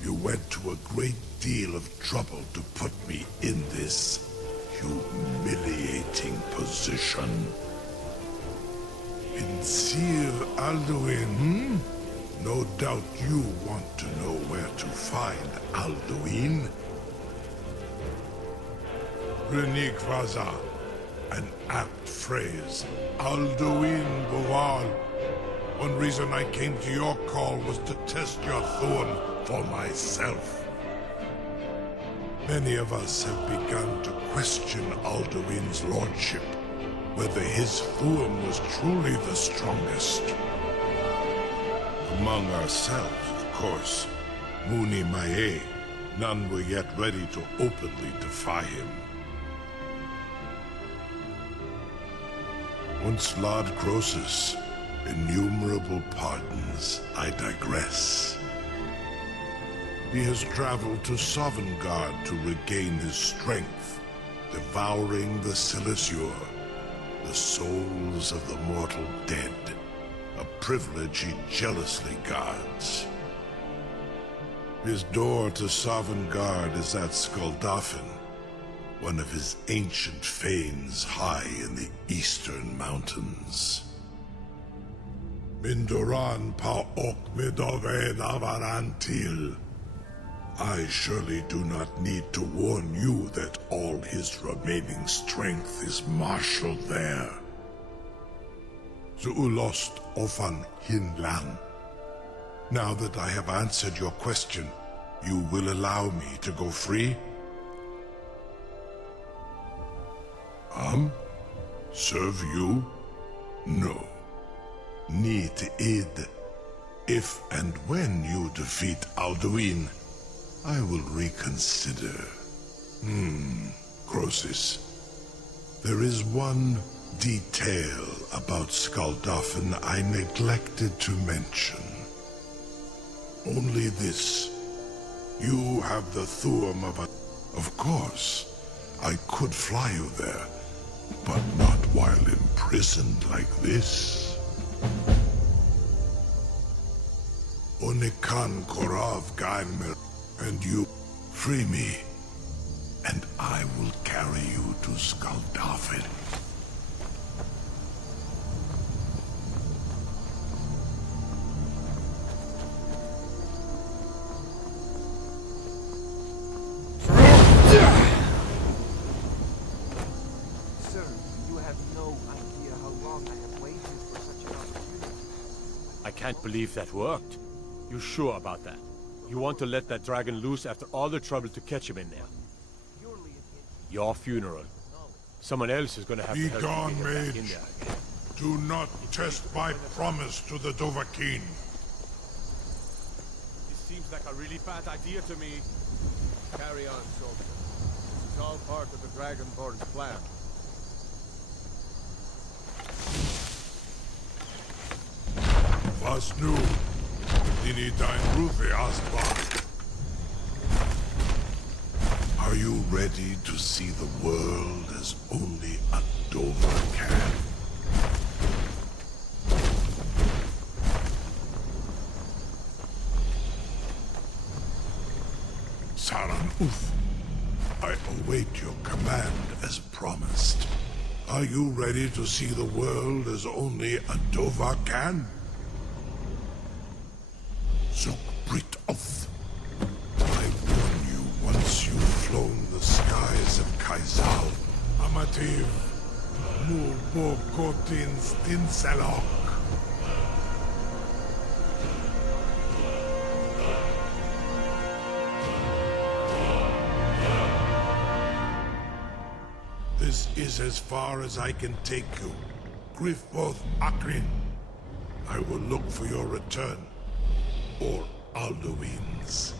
you went to a great deal of trouble to put me in this humiliating position. Vincir Alduin, No doubt you want to know where to find Alduin. Renik Raza, an apt phrase. Alduin Boval. One reason I came to your call was to test your Thu'um for myself. Many of us have begun to question Alduin's lordship, whether his Thu'um was truly the strongest. Among ourselves, of course, Muni Mae, none were yet ready to openly defy him. Once Lord Croesus, Innumerable pardons, I digress. He has traveled to Sovngarde to regain his strength, devouring the Silesure, the souls of the mortal dead, a privilege he jealously guards. His door to Sovngarde is at Skuldafn, one of his ancient fanes high in the eastern mountains. Mindoran pa ok midove navarantil. I surely do not need to warn you that all his remaining strength is marshaled there. Zuulost ofan hinlan. Now that I have answered your question, you will allow me to go free? Serve you? No. Need id. If and when you defeat Alduin, I will reconsider. Croesus. There is one detail about Skuldafn I neglected to mention. Only this. You have the Thuum of a... Of course, I could fly you there, but not while imprisoned like this. Onikan Korav Gaimir, and you free me, and I will carry you to Skuldafn. Sir, you have no idea how long I have waited for such an opportunity. I can't believe that worked. You sure about that? You want to let that dragon loose after all the trouble to catch him in there? Your funeral. Someone else is gonna have Be to help gone, you get back in mage. there again. Do not test my promise to the Dovahkiin. This seems like a really bad idea to me. Carry on, soldier. This is all part of the Dragonborn's plan. Was nu? Dini dein Rufe Astbar. Are you ready to see the world as only a Dover can? Saran Uth, I await your command as promised. Are you ready to see the world as only a Dover can? Zuk Brit Oth. I warn you, once you've flown the skies of Kaizal, Amativ, Mulbokotin Stinselok. This is as far as I can take you. Grifboth Akrin. I will look for your return. Or Alduin's.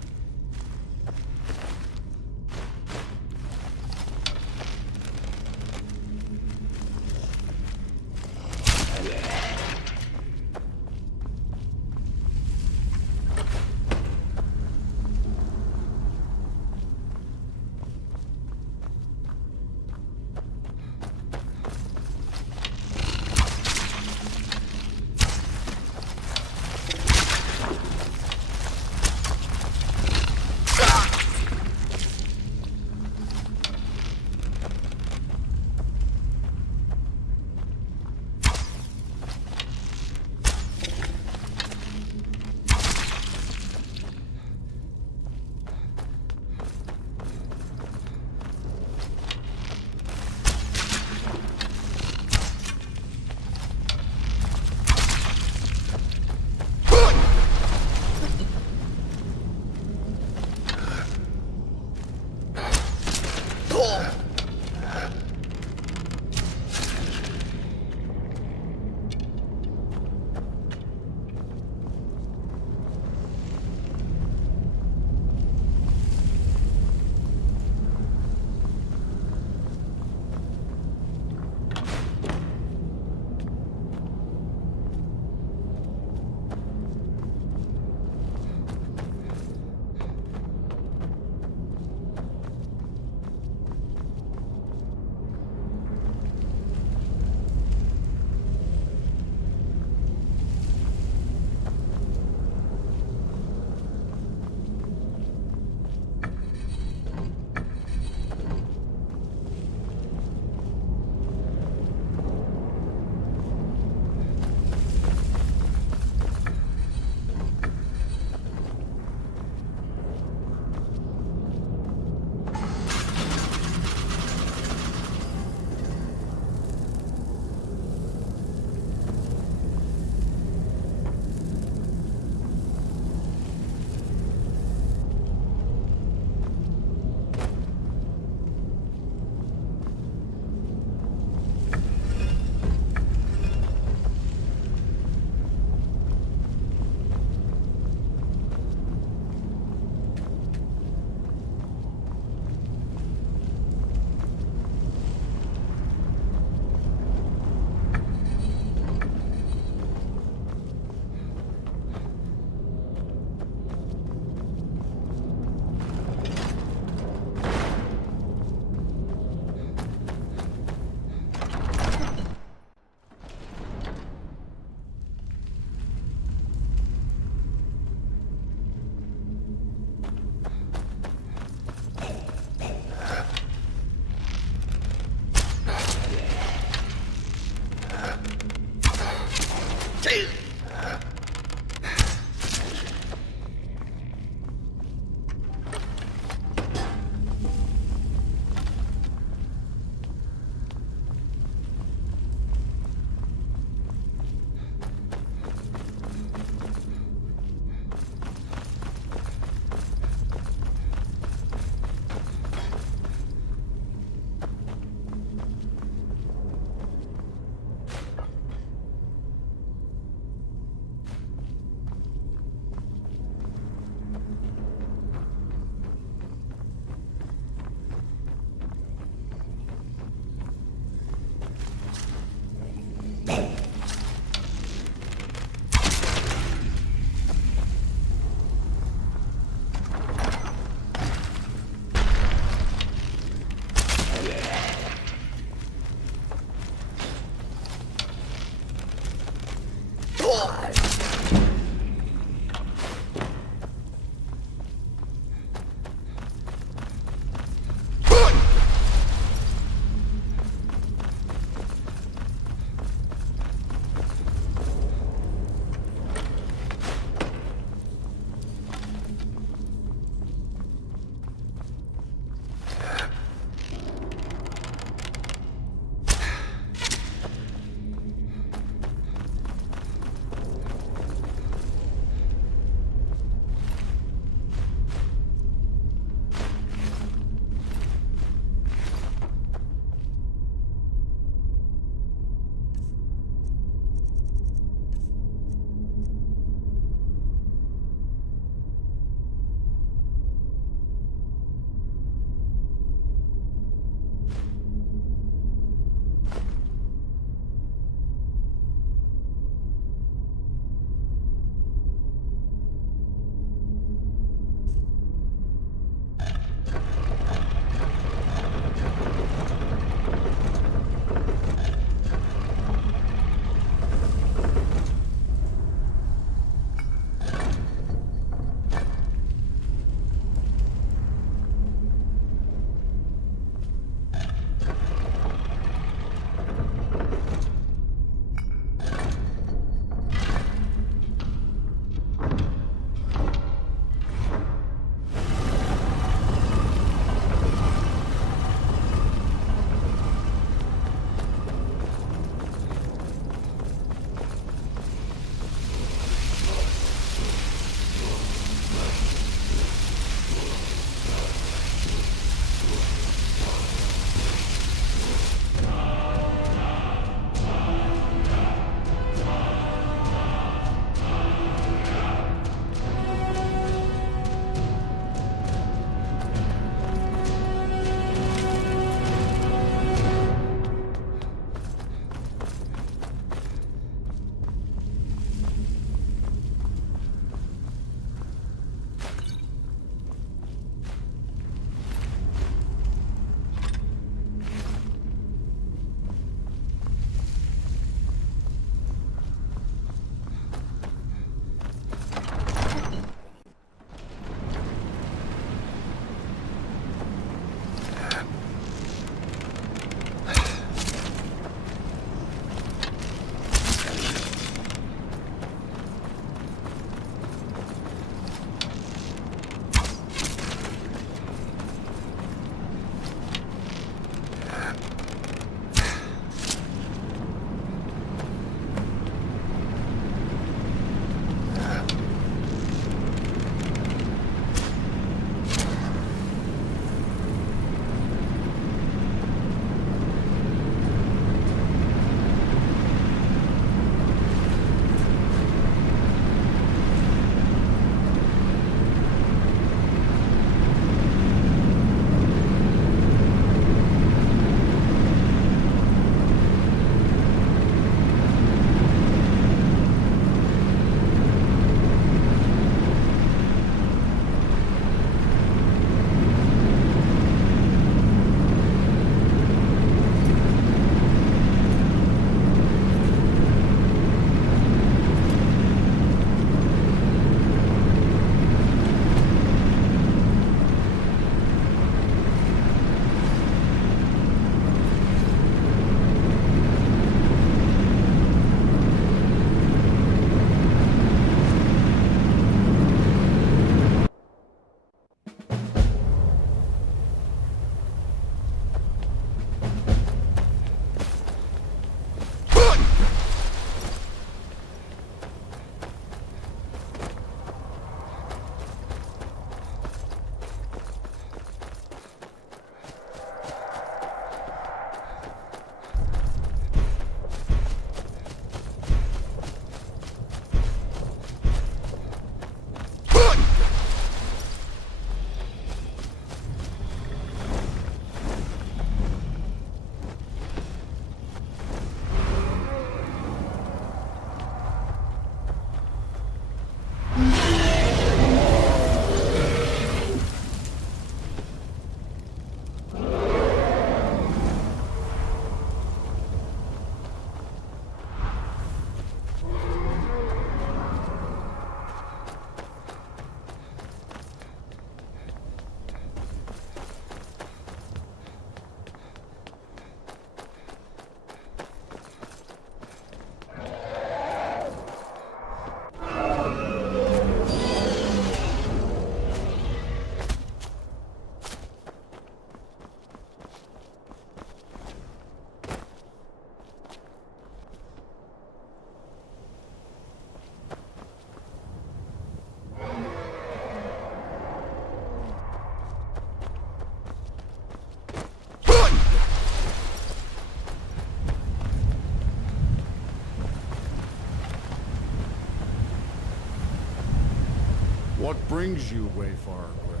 What brings you, Wayfarer Grim?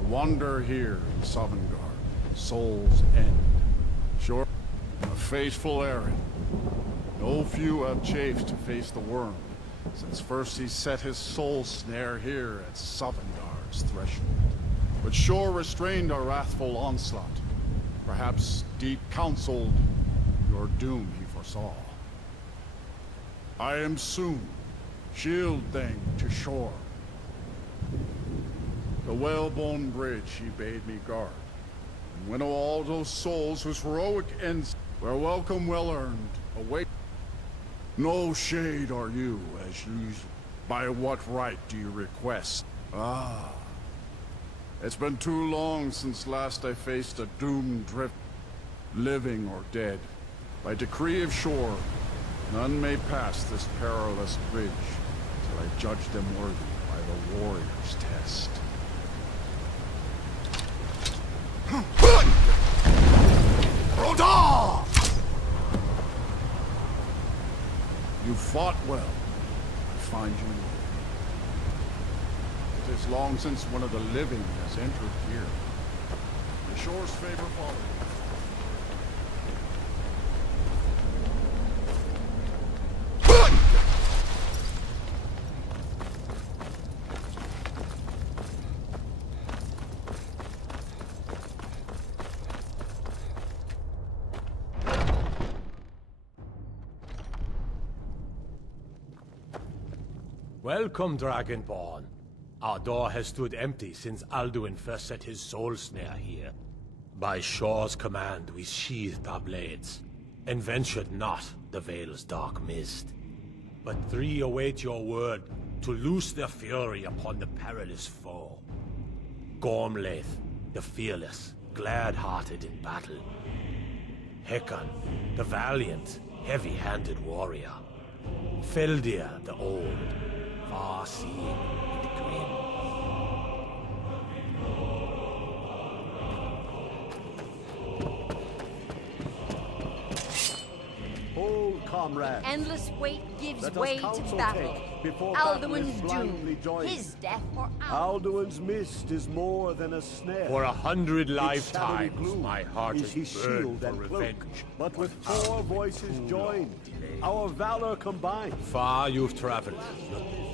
A wander here in Sovngarde, Soul's End. Sure, a fateful errand. No few have chafed to face the worm, since first he set his soul snare here at Sovngarde's threshold. But sure restrained our wrathful onslaught. Perhaps deep counseled your doom he foresaw. I am soon, shield thing to shore. The whalebone bridge he bade me guard, and winnow all those souls whose heroic ends were welcome well earned, await. No shade are you, as usual. By what right do you request? Ah, it's been too long since last I faced a doomed drift, living or dead. By decree of shore, none may pass this perilous bridge till I judge them worthy by the warrior's test. Rodar! You fought well. I find you in. It is long since one of the living has entered here. The shore's favor follows. Welcome, Dragonborn. Our door has stood empty since Alduin first set his soul snare here. By Shore's command, we sheathed our blades, and ventured not the Vale's dark mist. But three await your word to loose their fury upon the perilous foe. Gormlaith, the fearless, glad-hearted in battle. Hekon, the valiant, heavy-handed warrior. Feldir, the old, far-seeing and grim. Hold, comrade. Endless wait gives Let us way to counsel battle. take before Alduin's battle is blindly doom, joined. his death or ours. Alduin's mist is more than a snare. For 100 Its lifetimes, shadowy gloom my heart is has his burned shield for and cloak. revenge. But with four voices joined, our valor combined. Far you've traveled.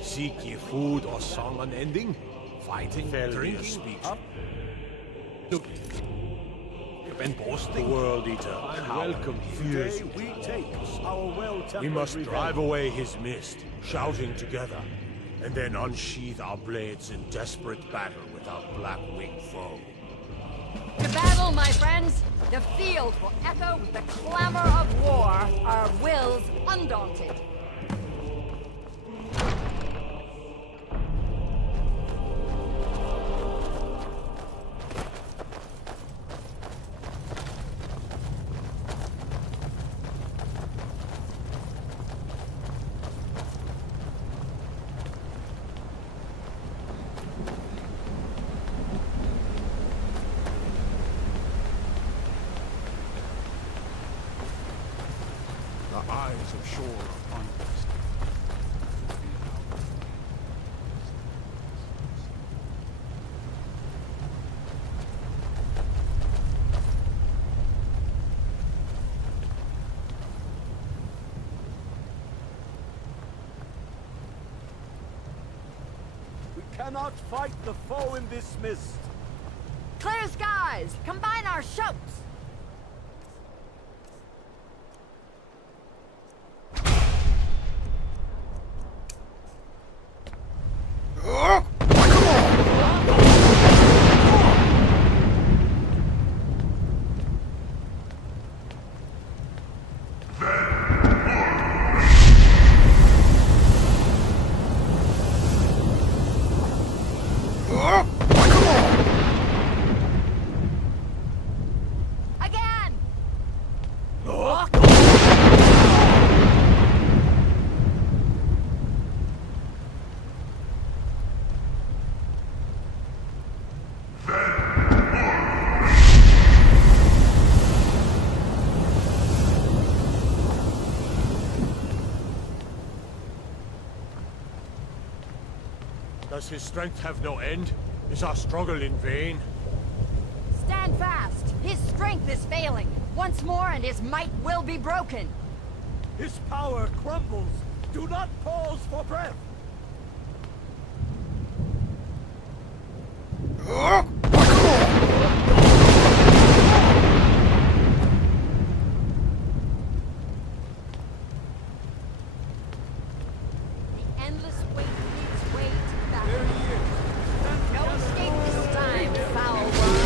Seek ye food or song unending? Fighting, drinking, speech. Look, you've been boasting. World Eater, welcome fears. Today we take our well-tempered We must revenge. drive away his mist, shouting together, and then unsheath our blades in desperate battle with our black-winged foe. To battle, my friends! The field will echo with the clamor of war, our wills undaunted. The eyes of shore upon us. We cannot fight the foe in this mist. Clear skies! Combine our shouts! Does his strength have no end? Is our struggle in vain? Stand fast! His strength is failing! Once more and his might will be broken! His power crumbles! Do not pause for breath! The endless wait leads way to the back. There he is! No escape this time, foul one!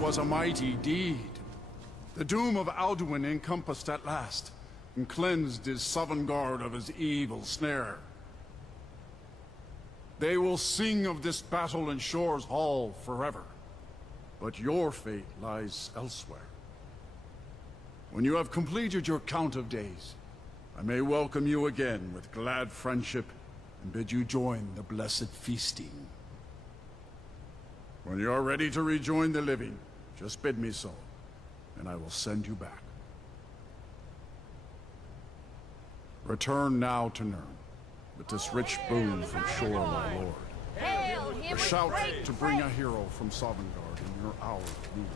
was a mighty deed. The doom of Alduin encompassed at last, and cleansed his Sovngarde of his evil snare. They will sing of this battle in Shor's Hall forever, but your fate lies elsewhere. When you have completed your count of days, I may welcome you again with glad friendship and bid you join the blessed feasting. When you are ready to rejoin the living, just bid me so, and I will send you back. Return now to Nirn, with this rich boon from Shor, my lord. A shout to bring a hero from Sovngarde in your hour of need.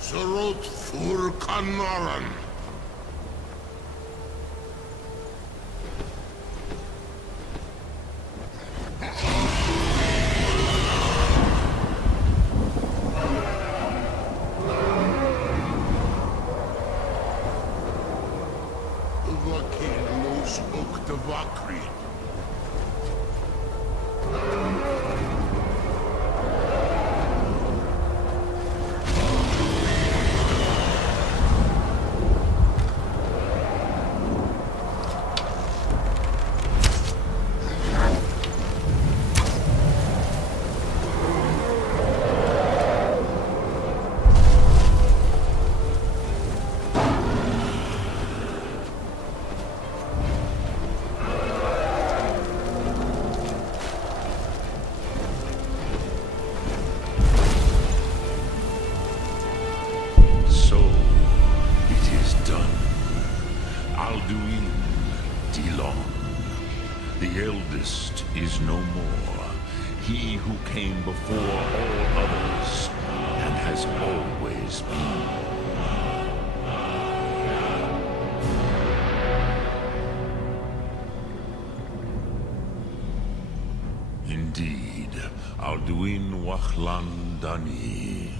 Surot fur Kanaran. Vakin nos ok de Vakri. The eldest is no more. He who came before all others, and has always been. Indeed, Alduin Wachlan Dani.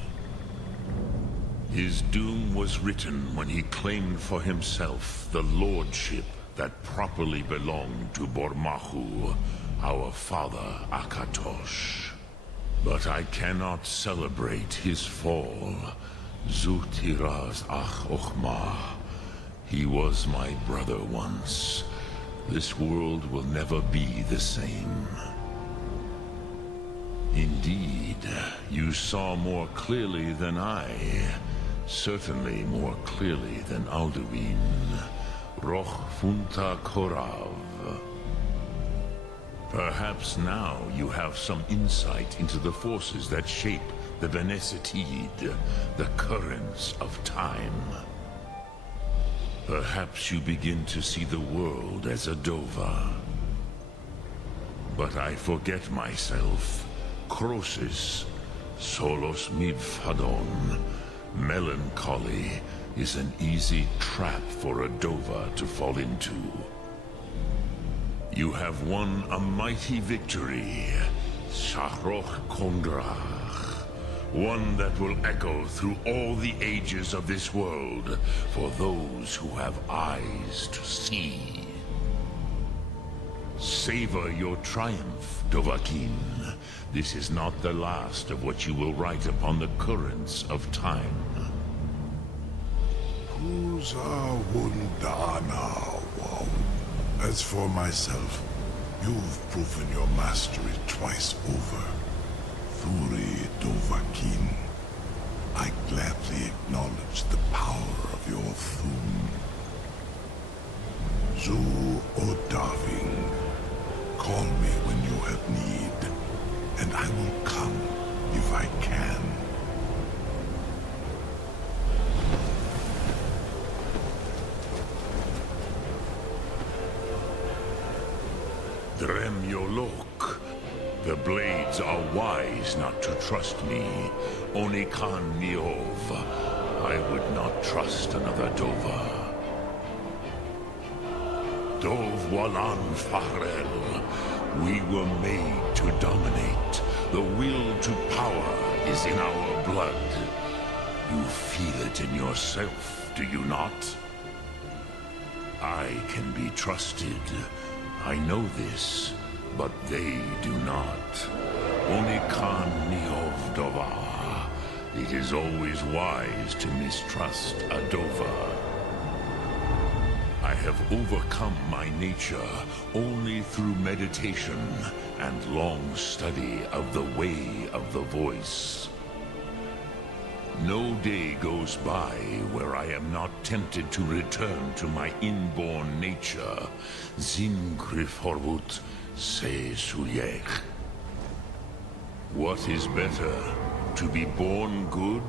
His doom was written when he claimed for himself the lordship that properly belonged to Bormahu, our father Akatosh. But I cannot celebrate his fall. Zutiraz Ach Ochma. He was my brother once. This world will never be the same. Indeed, you saw more clearly than I. Certainly more clearly than Alduin. Roch Funta Korav. Perhaps now you have some insight into the forces that shape the Benesitid, the currents of time. Perhaps you begin to see the world as a Dova. But I forget myself. Crosis, Solos Midfadon, melancholy is an easy trap for a Dova to fall into. You have won a mighty victory, Shahroch Kongrach. One that will echo through all the ages of this world for those who have eyes to see. Savor your triumph, Dovahkiin. This is not the last of what you will write upon the currents of time. Kuza Wundana, wow. As for myself, you've proven your mastery twice over. Thuri Dovahkiin, I gladly acknowledge the power of your Thum. Zu Odaving, call me when you have need, and I will come if I can. Drem Yolok. The blades are wise not to trust me. Onikan Niov. I would not trust another Dova. Dov Walan Farel. We were made to dominate. The will to power is in our blood. You feel it in yourself, do you not? I can be trusted. I know this, but they do not. Only Khan Neov Dovar. It is always wise to mistrust a Dovar. I have overcome my nature only through meditation and long study of the way of the voice. No day goes by where I am not tempted to return to my inborn nature. Zimgrifhorvut se suyech. What is better, to be born good,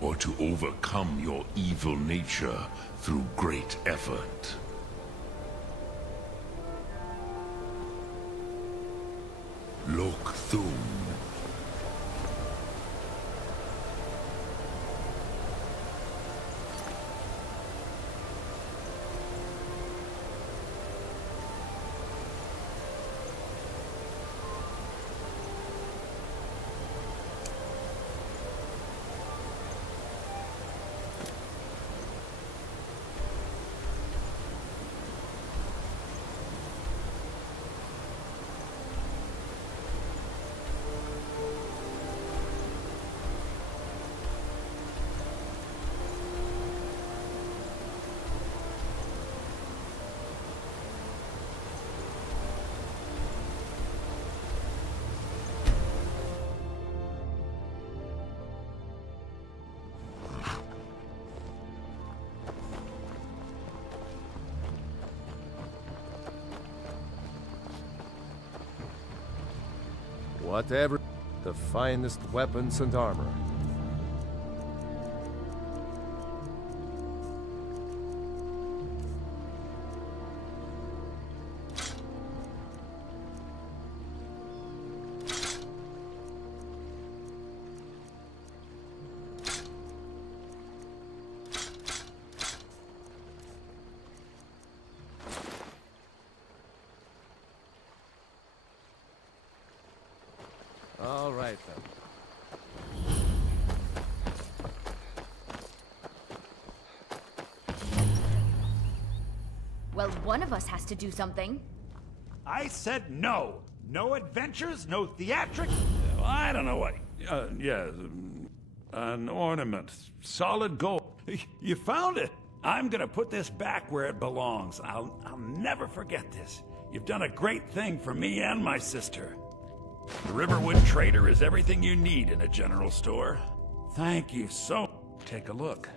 or to overcome your evil nature through great effort? Lok Thum. Whatever, the finest weapons and armor. All right, then. Well, one of us has to do something. I said no. No adventures, no theatrics. I don't know what. An ornament. Solid gold. You found it. I'm gonna put this back where it belongs. I'll never forget this. You've done a great thing for me and my sister. The Riverwood Trader is everything you need in a general store. Thank you so. Take a look.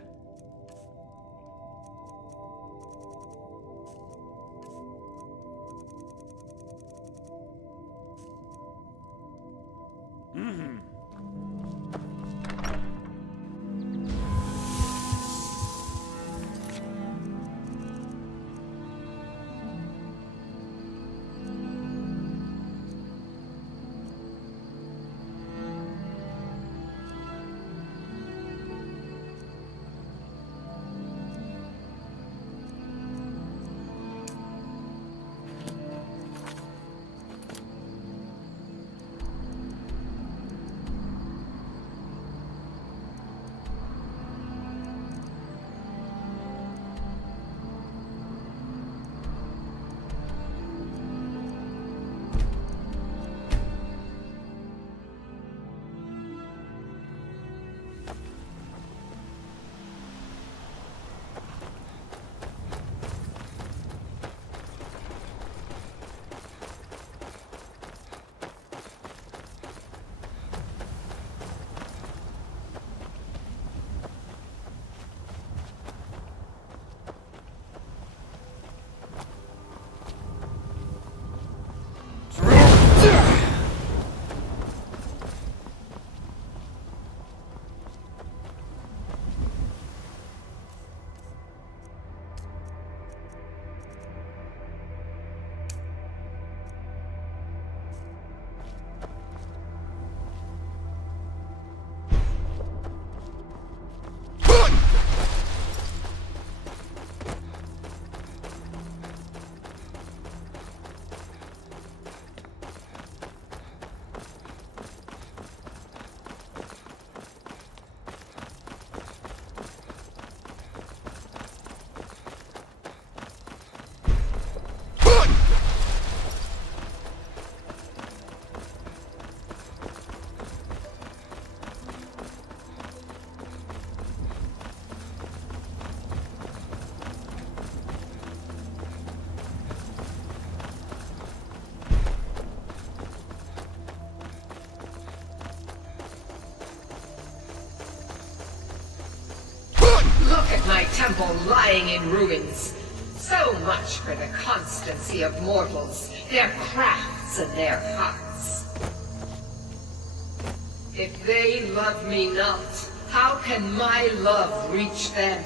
my temple lying in ruins. So much for the constancy of mortals, their crafts and their hearts. If they love me not, how can my love reach them?